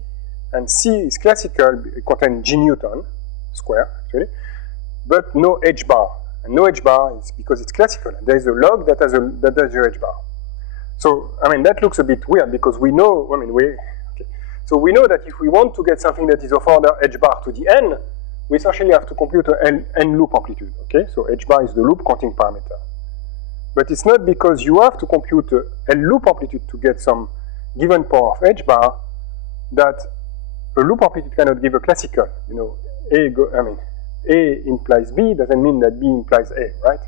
and C is classical, it contains G Newton square actually, but no H bar. And no H bar is because it's classical. There is a log that has your H bar. So, I mean, that looks a bit weird because we know, I mean, okay. So we know that if we want to get something that is of order H bar to the n, we essentially have to compute an n loop amplitude, okay? So H bar is the loop counting parameter. But it's not because you have to compute n loop amplitude to get some given power of H bar that a loop amplitude cannot give a classical, you know, A implies B doesn't mean that B implies A, right?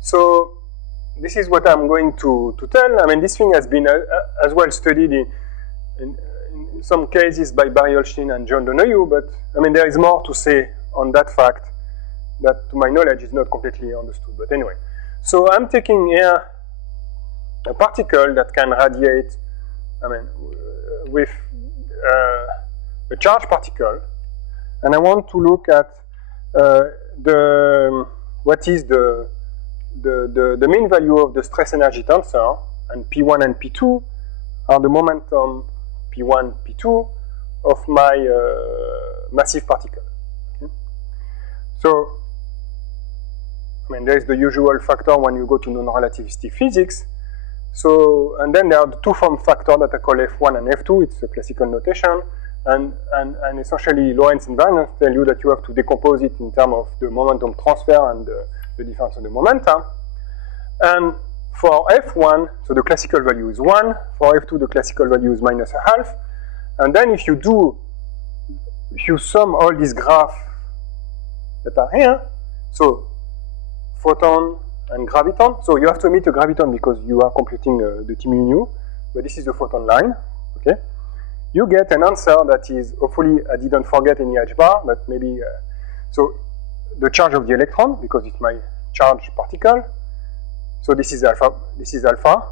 So this is what I'm going to tell. I mean, this thing has been as well studied in some cases by Barry Holstein and John Donoghue, but I mean, there is more to say on that fact that, to my knowledge, is not completely understood. But anyway, so I'm taking here a particle that can radiate, I mean, with a charged particle. And I want to look at what is the mean value of the stress energy tensor, and P1 and P2 are the momentum P1, P2 of my massive particle. Okay? So, I mean, there is the usual factor when you go to non-relativistic physics. So, and then there are the two form factors that I call F1 and F2. It's a classical notation. And essentially, Lorentz invariants tell you that you have to decompose it in terms of the momentum transfer and the difference of the momenta. And for F1, so the classical value is 1. For F2, the classical value is -1/2. And then if you sum all these graphs that are here. So photon and graviton. So you have to emit a graviton because you are computing the T mu, but this is the photon line. Okay, you get an answer that is, hopefully I didn't forget any H bar, but maybe so the charge of the electron, because it's my charge particle. So this is alpha. This is alpha.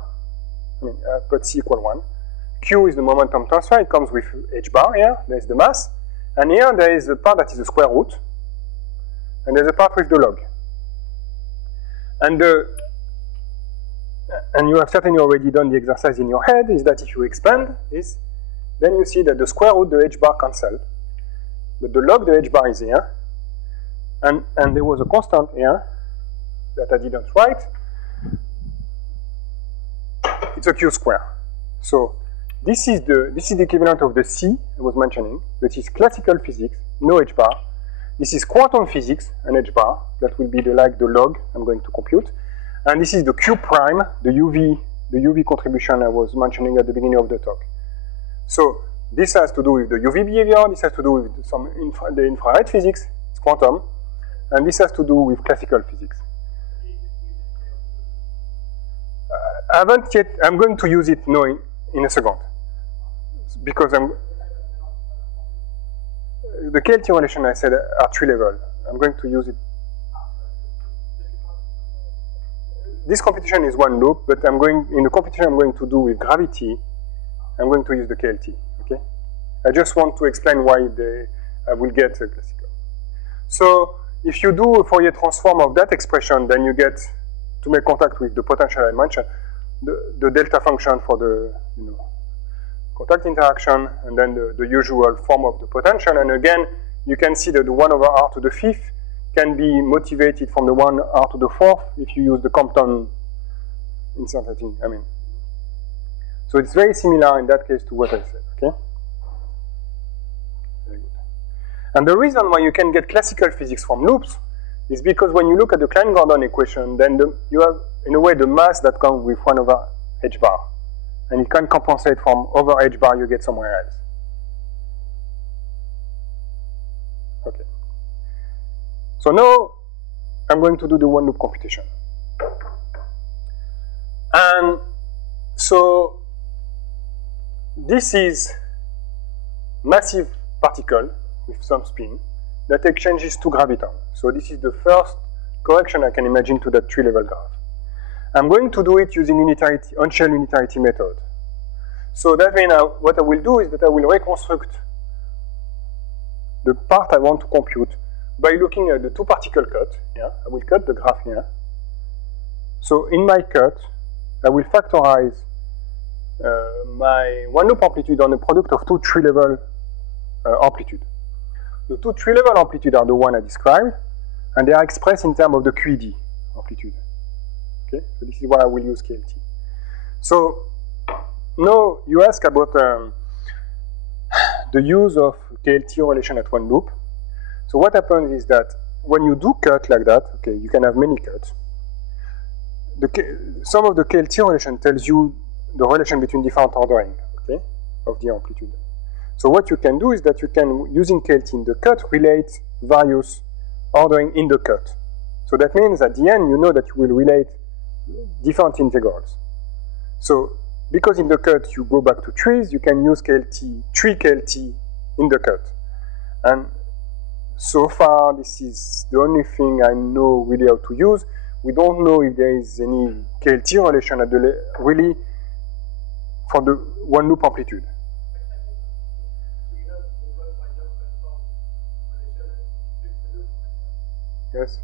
I mean, put C equal 1. Q is the momentum transfer. It comes with H bar here. There's the mass, and here there is a part that is the square root, and there's a part with the log. And you have certainly already done the exercise in your head, is that if you expand this, then you see that the square root, the H bar cancel. But the log, the H bar is here. And there was a constant here that I didn't write. It's a Q square. So this is the equivalent of the C I was mentioning, which is classical physics, no H bar. This is quantum physics, an H bar, that will be the log I'm going to compute. And this is the Q prime, the UV contribution I was mentioning at the beginning of the talk. So this has to do with the UV behavior, this has to do with the infrared physics, it's quantum, and this has to do with classical physics. I haven't yet, I'm going to use it now in a second, because the KLT relation I said are 3 level. I'm going to use it. This computation is 1 loop, but in the computation I'm going to do with gravity, I'm going to use the KLT. Okay? I just want to explain why I will get a classical. So if you do a Fourier transform of that expression, then you get, to make contact with the potential I mentioned, the delta function for the contact interaction, and then the usual form of the potential. And again, you can see that the 1 over r to the 5th can be motivated from the 1 r to the 4th if you use the Compton uncertainty. I mean, so it's very similar in that case to what I said. Okay. Very good. And the reason why you can get classical physics from loops is because when you look at the Klein-Gordon equation, then you have, in a way, the mass that comes with 1 over h bar. And you can compensate from over h bar you get somewhere else. Okay. So now I'm going to do the 1 loop computation. And so this is massive particle with some spin that exchanges 2 gravitons. So this is the first correction I can imagine to that 3-level graph. I'm going to do it using on-shell unitarity method. So that means what I will do is that I will reconstruct the part I want to compute by looking at the 2 particle cut. Yeah, I will cut the graph here. So in my cut, I will factorize my 1 loop amplitude on the product of 2 3-level amplitude. The 2 3-level amplitude are the one I described, and they are expressed in terms of the QED amplitude. Okay, so this is why I will use KLT. So now you ask about the use of KLT relation at 1 loop. So what happens is that when you do cut like that, okay, you can have many cuts. Some of the KLT relation tells you the relation between different ordering, okay, of the amplitude. So what you can do is that you can, using KLT in the cut, relate various ordering in the cut. So that means at the end you know that you will relate different integrals. So because in the cut you go back to trees, you can use KLT, tree KLT in the cut. And so far this is the only thing I know really how to use. We don't know if there is any KLT relation at the really for the 1 loop amplitude. Yes.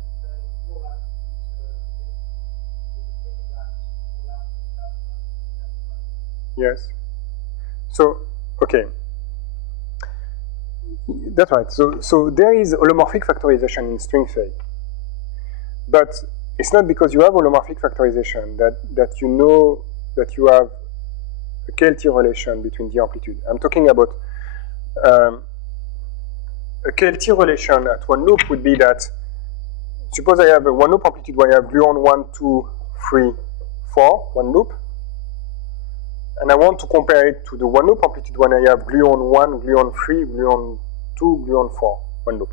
Yes. So, okay. That's right. So there is holomorphic factorization in string theory. But it's not because you have holomorphic factorization that you know that you have a KLT relation between the amplitude. I'm talking about a KLT relation at 1 loop would be that, suppose I have a 1 loop amplitude where I have gluon 1, 2, 3, 4, 1 loop. And I want to compare it to the 1 loop amplitude when I have gluon 1, gluon 3, gluon 2, gluon 4, 1 loop.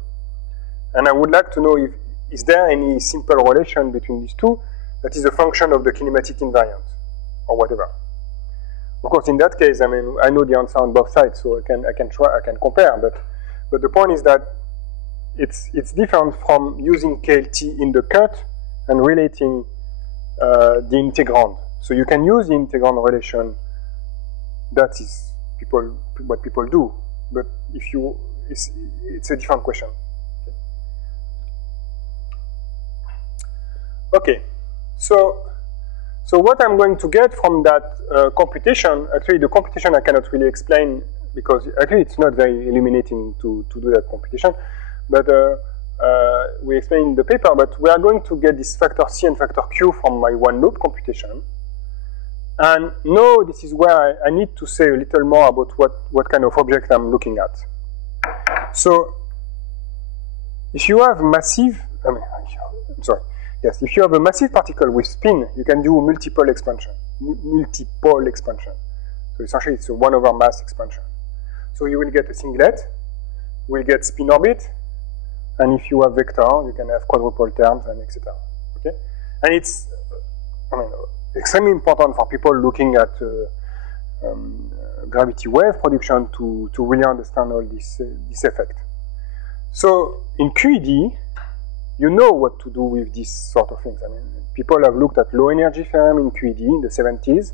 And I would like to know if is there any simple relation between these two that is a function of the kinematic invariant or whatever. Of course, in that case, I mean, I know the answer on both sides, so I can compare. But the point is that it's different from using KLT in the cut and relating the integrand. So you can use the integrand relation. That is what people do. But if you, it's a different question. Okay, so what I'm going to get from that computation, actually the computation I cannot really explain because actually it's not very illuminating to do that computation, but we explain in the paper, but we are going to get this factor C and factor Q from my one loop computation. And now this is where I need to say a little more about what kind of object I'm looking at. So if you have massive, if you have a massive particle with spin, you can do multiple expansion. So essentially it's a 1 over mass expansion. So you will get a singlet, you will get spin orbit, and if you have vector, you can have quadruple terms and etc. Okay, and it's extremely important for people looking at gravity wave production to really understand all this effect. So in QED, you know what to do with these sort of things. I mean, people have looked at low energy theorem in QED in the 70s,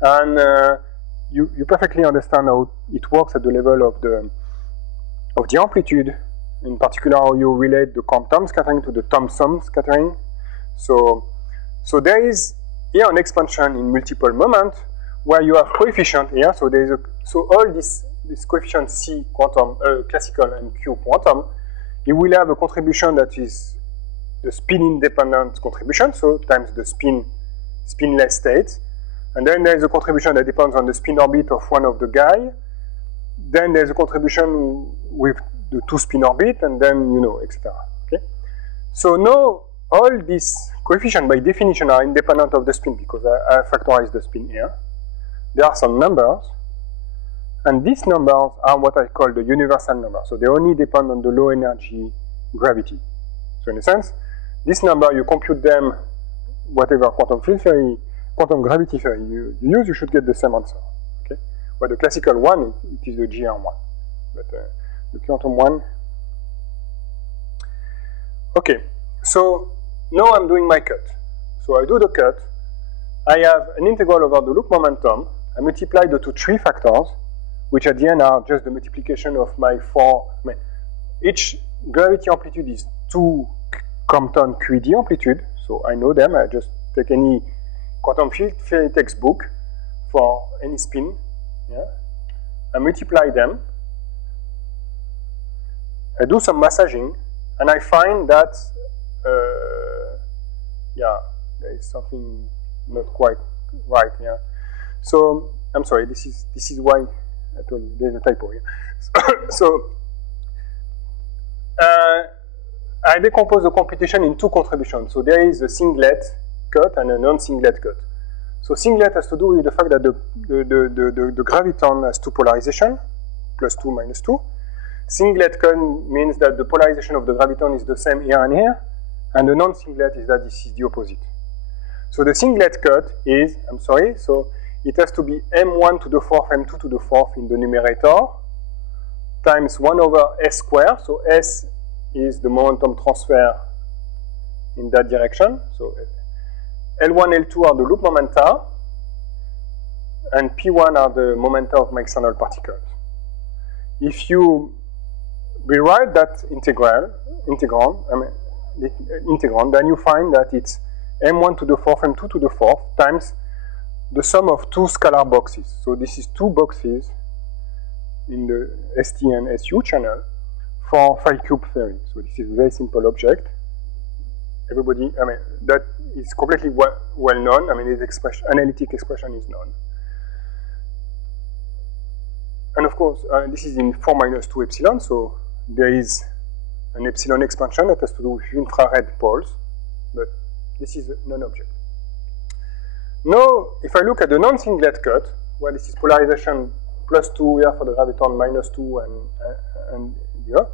and you perfectly understand how it works at the level of the amplitude. In particular, how you relate the quantum scattering to the Thomson scattering. So there is here an expansion in multiple moments where you have coefficient here. So there is all this coefficient C quantum, classical, and Q quantum. You will have a contribution that is the spin-independent contribution, so times the spinless state. And then there is a contribution that depends on the spin orbit of one of the guy. Then there is a contribution with the 2 spin orbit, and then, etc. Okay? So now, all these coefficients, by definition, are independent of the spin, because I factorize the spin here. There are some numbers, and these numbers are what I call the universal numbers. So they only depend on the low energy gravity. So in a sense, this number, you compute them, whatever quantum field theory, quantum gravity theory you use, you should get the same answer. Okay? But the classical one, it is the GR1. But the quantum one. Okay, so now I'm doing my cut. So I do the cut. I have an integral over the loop momentum. I multiply the three factors, which at the end are just the multiplication of my each gravity amplitude is 2 Compton QED amplitude, so I know them. I just take any quantum field theory textbook for any spin. Yeah? I multiply them. I do some massaging, and I find that there is something not quite right. Yeah. So I'm sorry. This is why I told you there's a typo here. So I decompose the computation in 2 contributions. So there is a singlet cut and a non-singlet cut. So singlet has to do with the fact that the graviton has 2 polarization, +2, -2. Singlet cut means that the polarization of the graviton is the same here and here, and the non-singlet is that this is the opposite. So the singlet cut is, I'm sorry, so it has to be m1 to the 4th, m2 to the 4th in the numerator, times 1 over s squared. So s is the momentum transfer in that direction. So L1, L2 are the loop momenta, and P1 are the momenta of my external particles. If you rewrite that integrand, then you find that it's m1 to the 4th, m2 to the 4th, times the sum of 2 scalar boxes. So this is 2 boxes in the ST and SU channel for phi cube theory. So this is a very simple object. Everybody, that is completely well known. Its analytic expression is known. And of course, this is in 4 - 2 epsilon, so there is an epsilon expansion that has to do with infrared poles, but this is a non-object. Now, if I look at the non-singlet cut, where this is polarization +2 here for the graviton, -2 and here,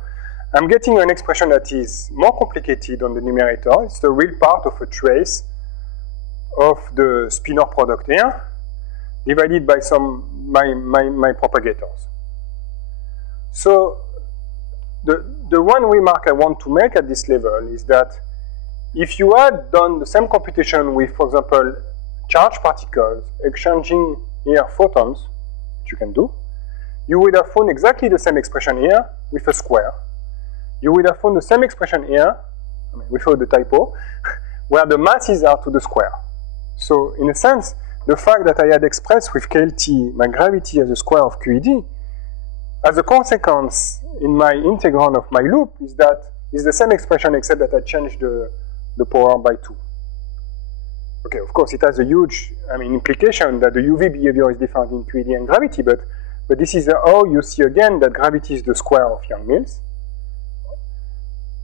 I'm getting an expression that is more complicated on the numerator. It's the real part of a trace of the spinor product here, divided by my propagators. So the one remark I want to make at this level is that if you had done the same computation with, for example, charged particles exchanging here photons, which you can do, you would have found exactly the same expression here with a square. You would have found the same expression here, without the typo, where the masses are to the square. So in a sense, the fact that I had expressed with KLT my gravity as a square of QED, as a consequence in my integrand of my loop is that is the same expression except that I changed the power by 2. Okay, of course it has a huge implication that the UV behavior is different in QED and gravity, but this is how you see again that gravity is the square of Young-Mills.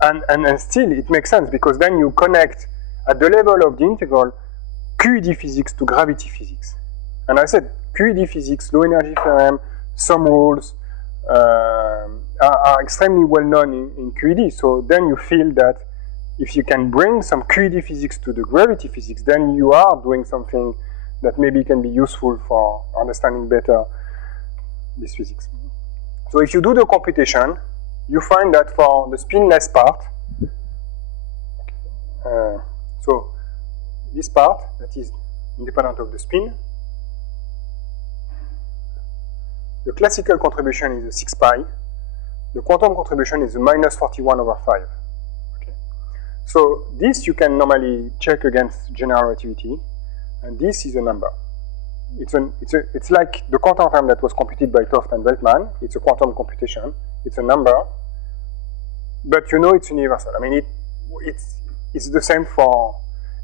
And still it makes sense because then you connect at the level of the integral QED physics to gravity physics. And I said QED physics, low energy theorem, some rules are extremely well known in QED. So then you feel that if you can bring some QED physics to the gravity physics, then you are doing something that maybe can be useful for understanding better this physics. So if you do the computation, you find that for the spinless part, so this part that is independent of the spin, the classical contribution is a 6 pi, the quantum contribution is a minus 41/5. Okay. So this you can normally check against general relativity, and this is a number. It's like the quantum term that was computed by Toft and Veltman. It's a quantum computation. It's a number, but you know it's universal. I mean, it's the same for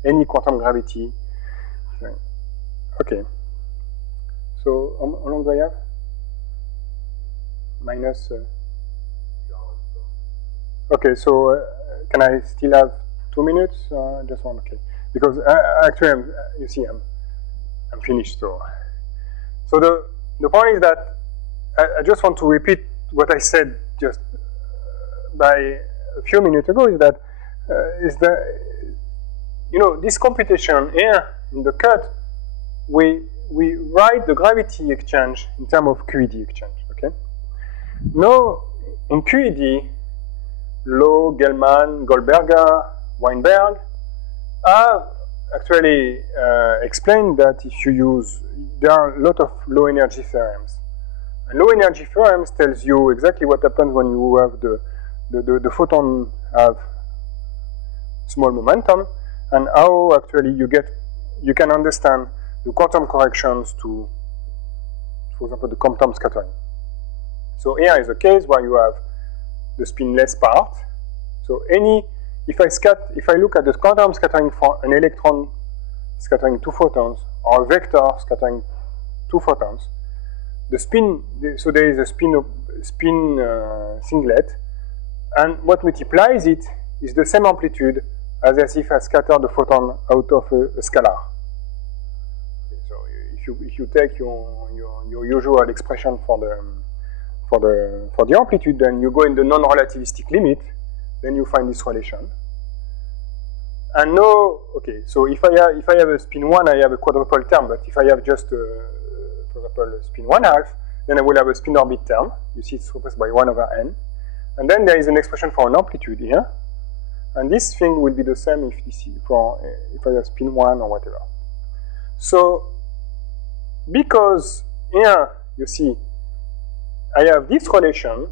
any quantum gravity. Okay. So how long do I have? Minus. Okay. So can I still have 2 minutes? Just one. Okay. Because actually, you see, I'm finished. So the point is that I just want to repeat what I said just by a few minutes ago. Is that you know, this computation here in the cut, we write the gravity exchange in terms of QED exchange. Okay. Now in QED, Lowe, Gell-Mann, Goldberger, Weinberg have actually explained that if you use, there are a lot of low energy theorems. And low energy theorems tells you exactly what happens when you have the photon have small momentum, and how actually you can understand the quantum corrections to, for example, the quantum scattering. So here is a case where you have the spinless part. So if I look at the quantum scattering for an electron scattering 2 photons or a vector scattering 2 photons, the spin, so there is a spin singlet, and what multiplies it is the same amplitude as if I scattered the photon out of a scalar. Okay, so if you take your usual expression for the amplitude, then you go in the non-relativistic limit, then you find this relation. And now, okay, so if I have a spin 1, I have a quadruple term, but if I have just, for example, a spin 1/2, then I will have a spin orbit term. You see it's replaced by 1/n. And then there is an expression for an amplitude here. And this thing will be the same if I have spin 1 or whatever. So, because here, you see, I have this relation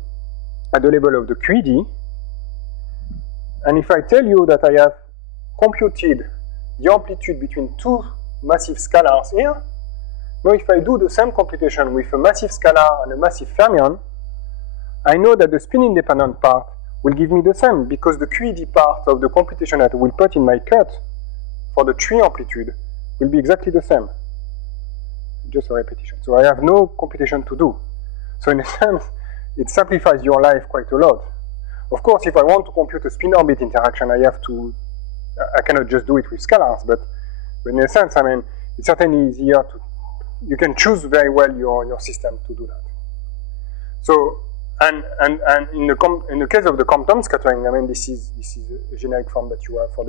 at the level of the QED, and if I tell you that I have computed the amplitude between 2 massive scalars here, now if I do the same computation with a massive scalar and a massive fermion, I know that the spin-independent part will give me the same, because the QED part of the computation that I will put in my cut for the 3 amplitude will be exactly the same. Just a repetition. So I have no computation to do. So in a sense, it simplifies your life quite a lot. Of course, if I want to compute a spin-orbit interaction, I cannot just do it with scalars, but in a sense, I mean, it's certainly easier to, you can choose very well your system to do that. So And in the case of the quantum scattering, I mean, this is a generic form that you have for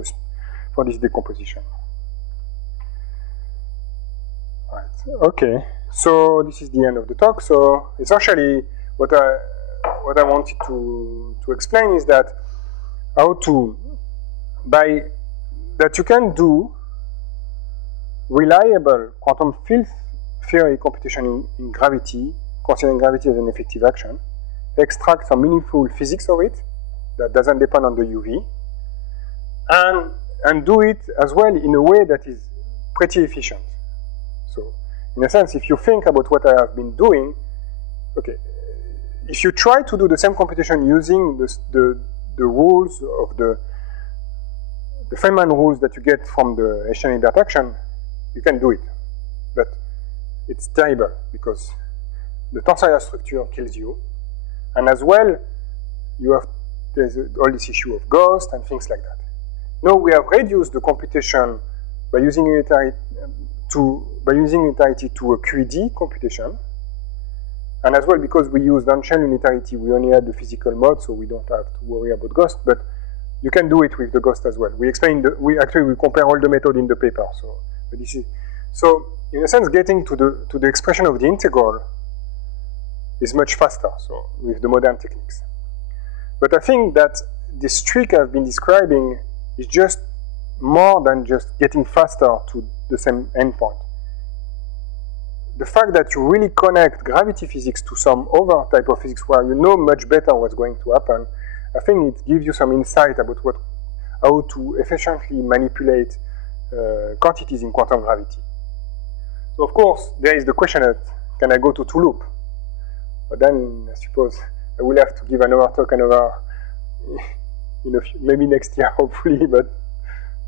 this decomposition. Right. Okay. So this is the end of the talk. So essentially, what I wanted to explain is that that you can do reliable quantum field theory computation in gravity, considering gravity as an effective action, extract some meaningful physics of it that doesn't depend on the UV, and do it as well in a way that is pretty efficient. So, in a sense, if you think about what I have been doing, okay, if you try to do the same computation using the rules of the Feynman rules that you get from the Einstein interaction, you can do it, but it's terrible because the tensorial structure kills you, and as well there's all this issue of ghost and things like that. Now we have reduced the computation by using unitarity to a QED computation, and as well because we used on-shell unitarity, we only had the physical mode, so we don't have to worry about ghost. But you can do it with the ghost as well. We explained we compare all the method in the paper. So in a sense, getting to the expression of the integral is much faster. So with the modern techniques. But I think that this trick I've been describing is just more than just getting faster to the same endpoint. The fact that you really connect gravity physics to some other type of physics where you know much better what's going to happen, I think it gives you some insight about how to efficiently manipulate quantities in quantum gravity. So of course, there is the question that can I go to two-loop? But then I suppose I will have to give another talk maybe next year, hopefully. But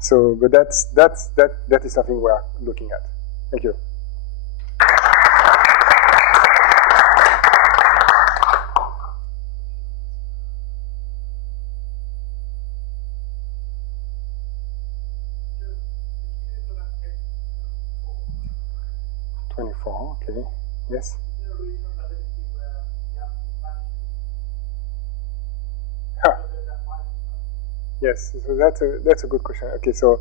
that is something we are looking at. Thank you. Okay. Yes. Yes. So that's a good question. Okay. So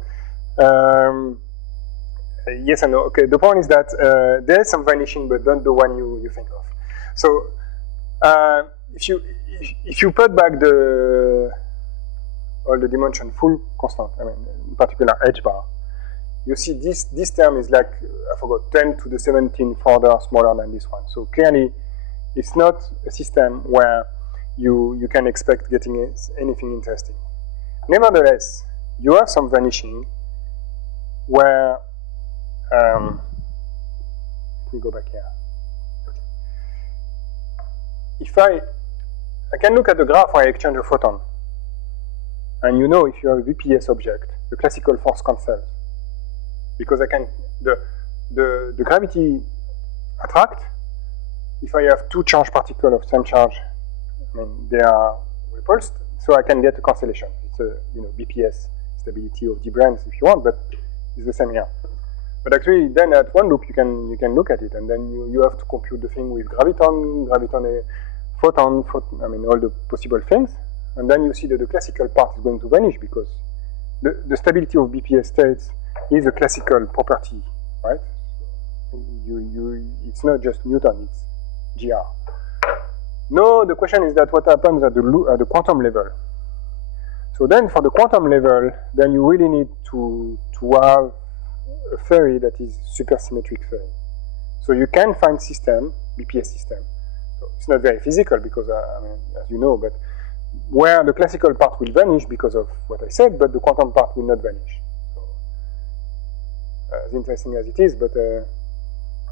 yes and no. Okay. The point is that there is some vanishing, but not the one you think of. So if you put back all the dimension full constant, I mean in particular h bar, you see this term is like, I forgot, 10 to the 17 further smaller than this one. So clearly, it's not a system where you can expect getting anything interesting. Nevertheless, you have some vanishing where, let me go back here. Okay. If I can look at the graph where I exchange a photon, and you know if you have a VPS object, the classical force cancels. Because I can, the gravity attract, if I have two charged particles of same charge, I mean, they are repulsed, so I can get a cancellation. It's a BPS stability of d-branes if you want, but it's the same here. But actually, then at one loop you can look at it, and then you have to compute the thing with graviton, photon, I mean all the possible things, and then you see that the classical part is going to vanish because the stability of BPS states is a classical property, right? It's not just Newton, it's GR. No, the question is that what happens at the quantum level. So then for the quantum level, then you really need to have a theory that is supersymmetric theory. So you can find system, BPS system. So it's not very physical because, I mean, as you know, but where the classical part will vanish because of what I said, but the quantum part will not vanish. As interesting as it is, but I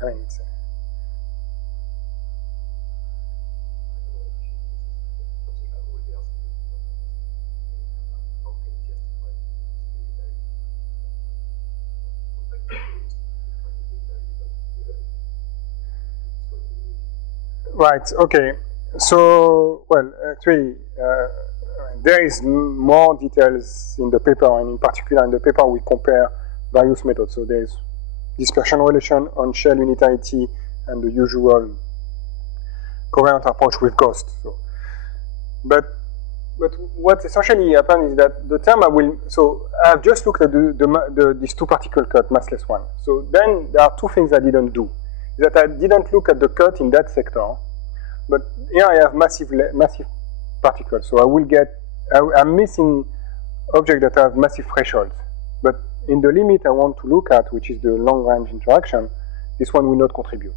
mean, it's right. Okay. So, well, actually, there is more details in the paper, and in particular in the paper we compare various methods. So there is dispersion relation on shell unitarity and the usual covariant approach with ghost. So But what essentially happened is that the term I've just looked at these two particle cut, massless one. So then there are two things I didn't do. That I didn't look at the cut in that sector, but here I have massive particles. So I'm missing objects that have massive thresholds. But in the limit I want to look at, which is the long range interaction, this one will not contribute.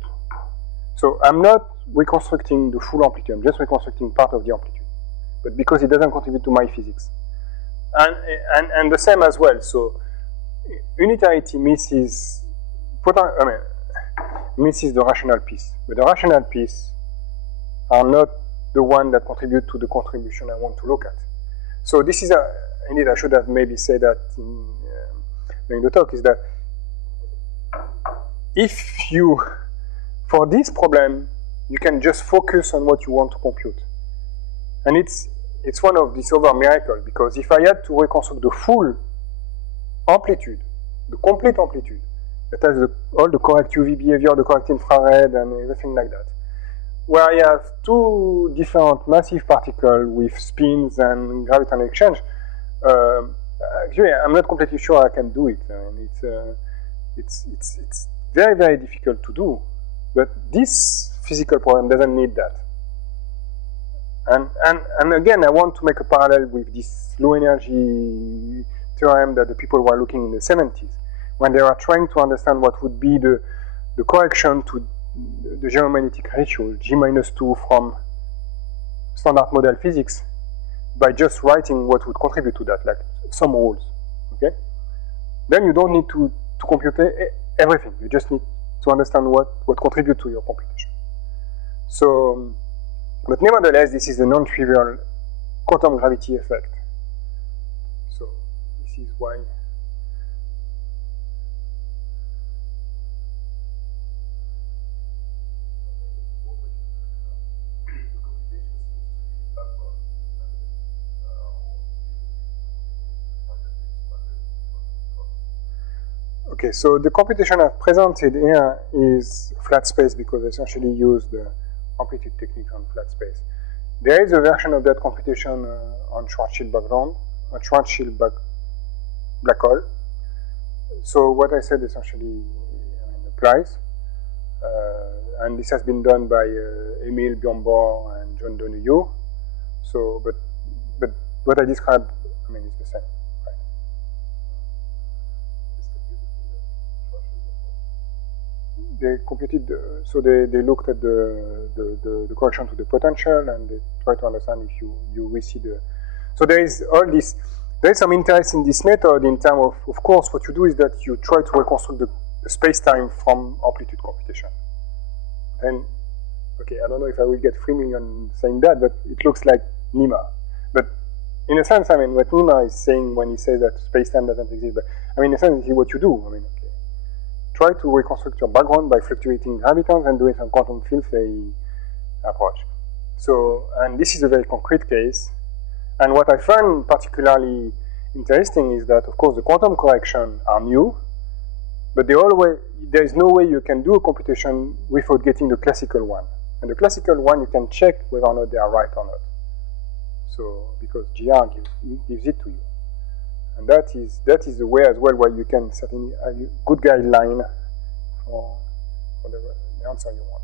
So I'm not reconstructing the full amplitude, I'm just reconstructing part of the amplitude. But because it doesn't contribute to my physics. And the same as well. So unitarity misses the rational piece. But the rational piece are not the one that contribute to the contribution I want to look at. So this is indeed, I should have maybe said that during the talk, is that if you, for this problem, you can just focus on what you want to compute. And it's one of these other miracles, because if I had to reconstruct the full amplitude, the complete amplitude, that has all the correct UV behavior, the correct infrared, and everything like that, where I have two different massive particles with spins and gravitational exchange, actually, I'm not completely sure I can do it. I mean, it's very, very difficult to do. But this physical problem doesn't need that. And again, I want to make a parallel with this low energy theorem that the people were looking in the 70s, when they were trying to understand what would be the correction to the geomagnetic ratio, G-2 from standard model physics, by just writing what would contribute to that, like some rules, okay? Then you don't need to compute everything. You just need to understand what contributes to your computation. So, but nevertheless, this is a non-trivial quantum gravity effect. So this is why. Okay, so the computation I've presented here is flat space, because I essentially use the amplitude technique on flat space. There is a version of that computation on Schwarzschild background, a Schwarzschild black hole. So what I said essentially applies, and this has been done by Emil Bjornborg and John Donoghue. So, but what I described, I mean, is the same. They computed, so they looked at the correction to the potential, and they try to understand if you receive the. So there is all this. There is some interest in this method in terms of course, what you do is that you try to reconstruct the space-time from amplitude computation. And okay, I don't know if I will get 3 million saying that, but it looks like NEMA. But in a sense, I mean, what NEMA is saying when he says that space-time doesn't exist, but I mean, in a sense, this is what you do. I mean. Try to reconstruct your background by fluctuating gravitons and doing some quantum field theory approach. So, and this is a very concrete case. And what I find particularly interesting is that, of course, the quantum corrections are new, but there is no way you can do a computation without getting the classical one. And the classical one, you can check whether or not they are right or not. So, because GR gives it to you. And that is the way as well where you can certainly have a good guideline for the answer you want.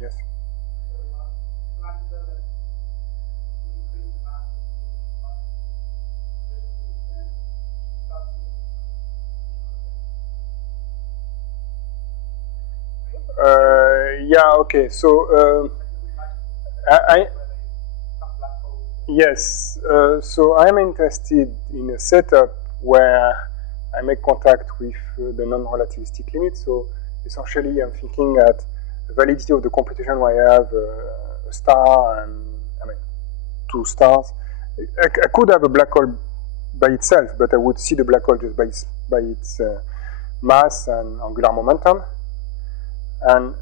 Yes. Yeah, okay, so yes, so I'm interested in a setup where I make contact with the non-relativistic limit. So essentially I'm thinking at the validity of the computation where I have a star and, I mean, 2 stars. I could have a black hole by itself, but I would see the black hole just by its mass and angular momentum. And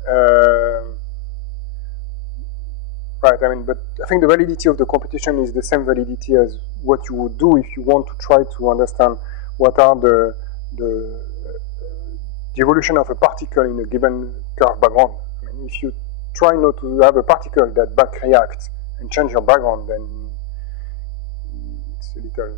right, I mean, but I think the validity of the computation is the same validity as what you would do if you want to try to understand what are the the evolution of a particle in a given curved background. I mean, if you try not to have a particle that back reacts and change your background, then it's a little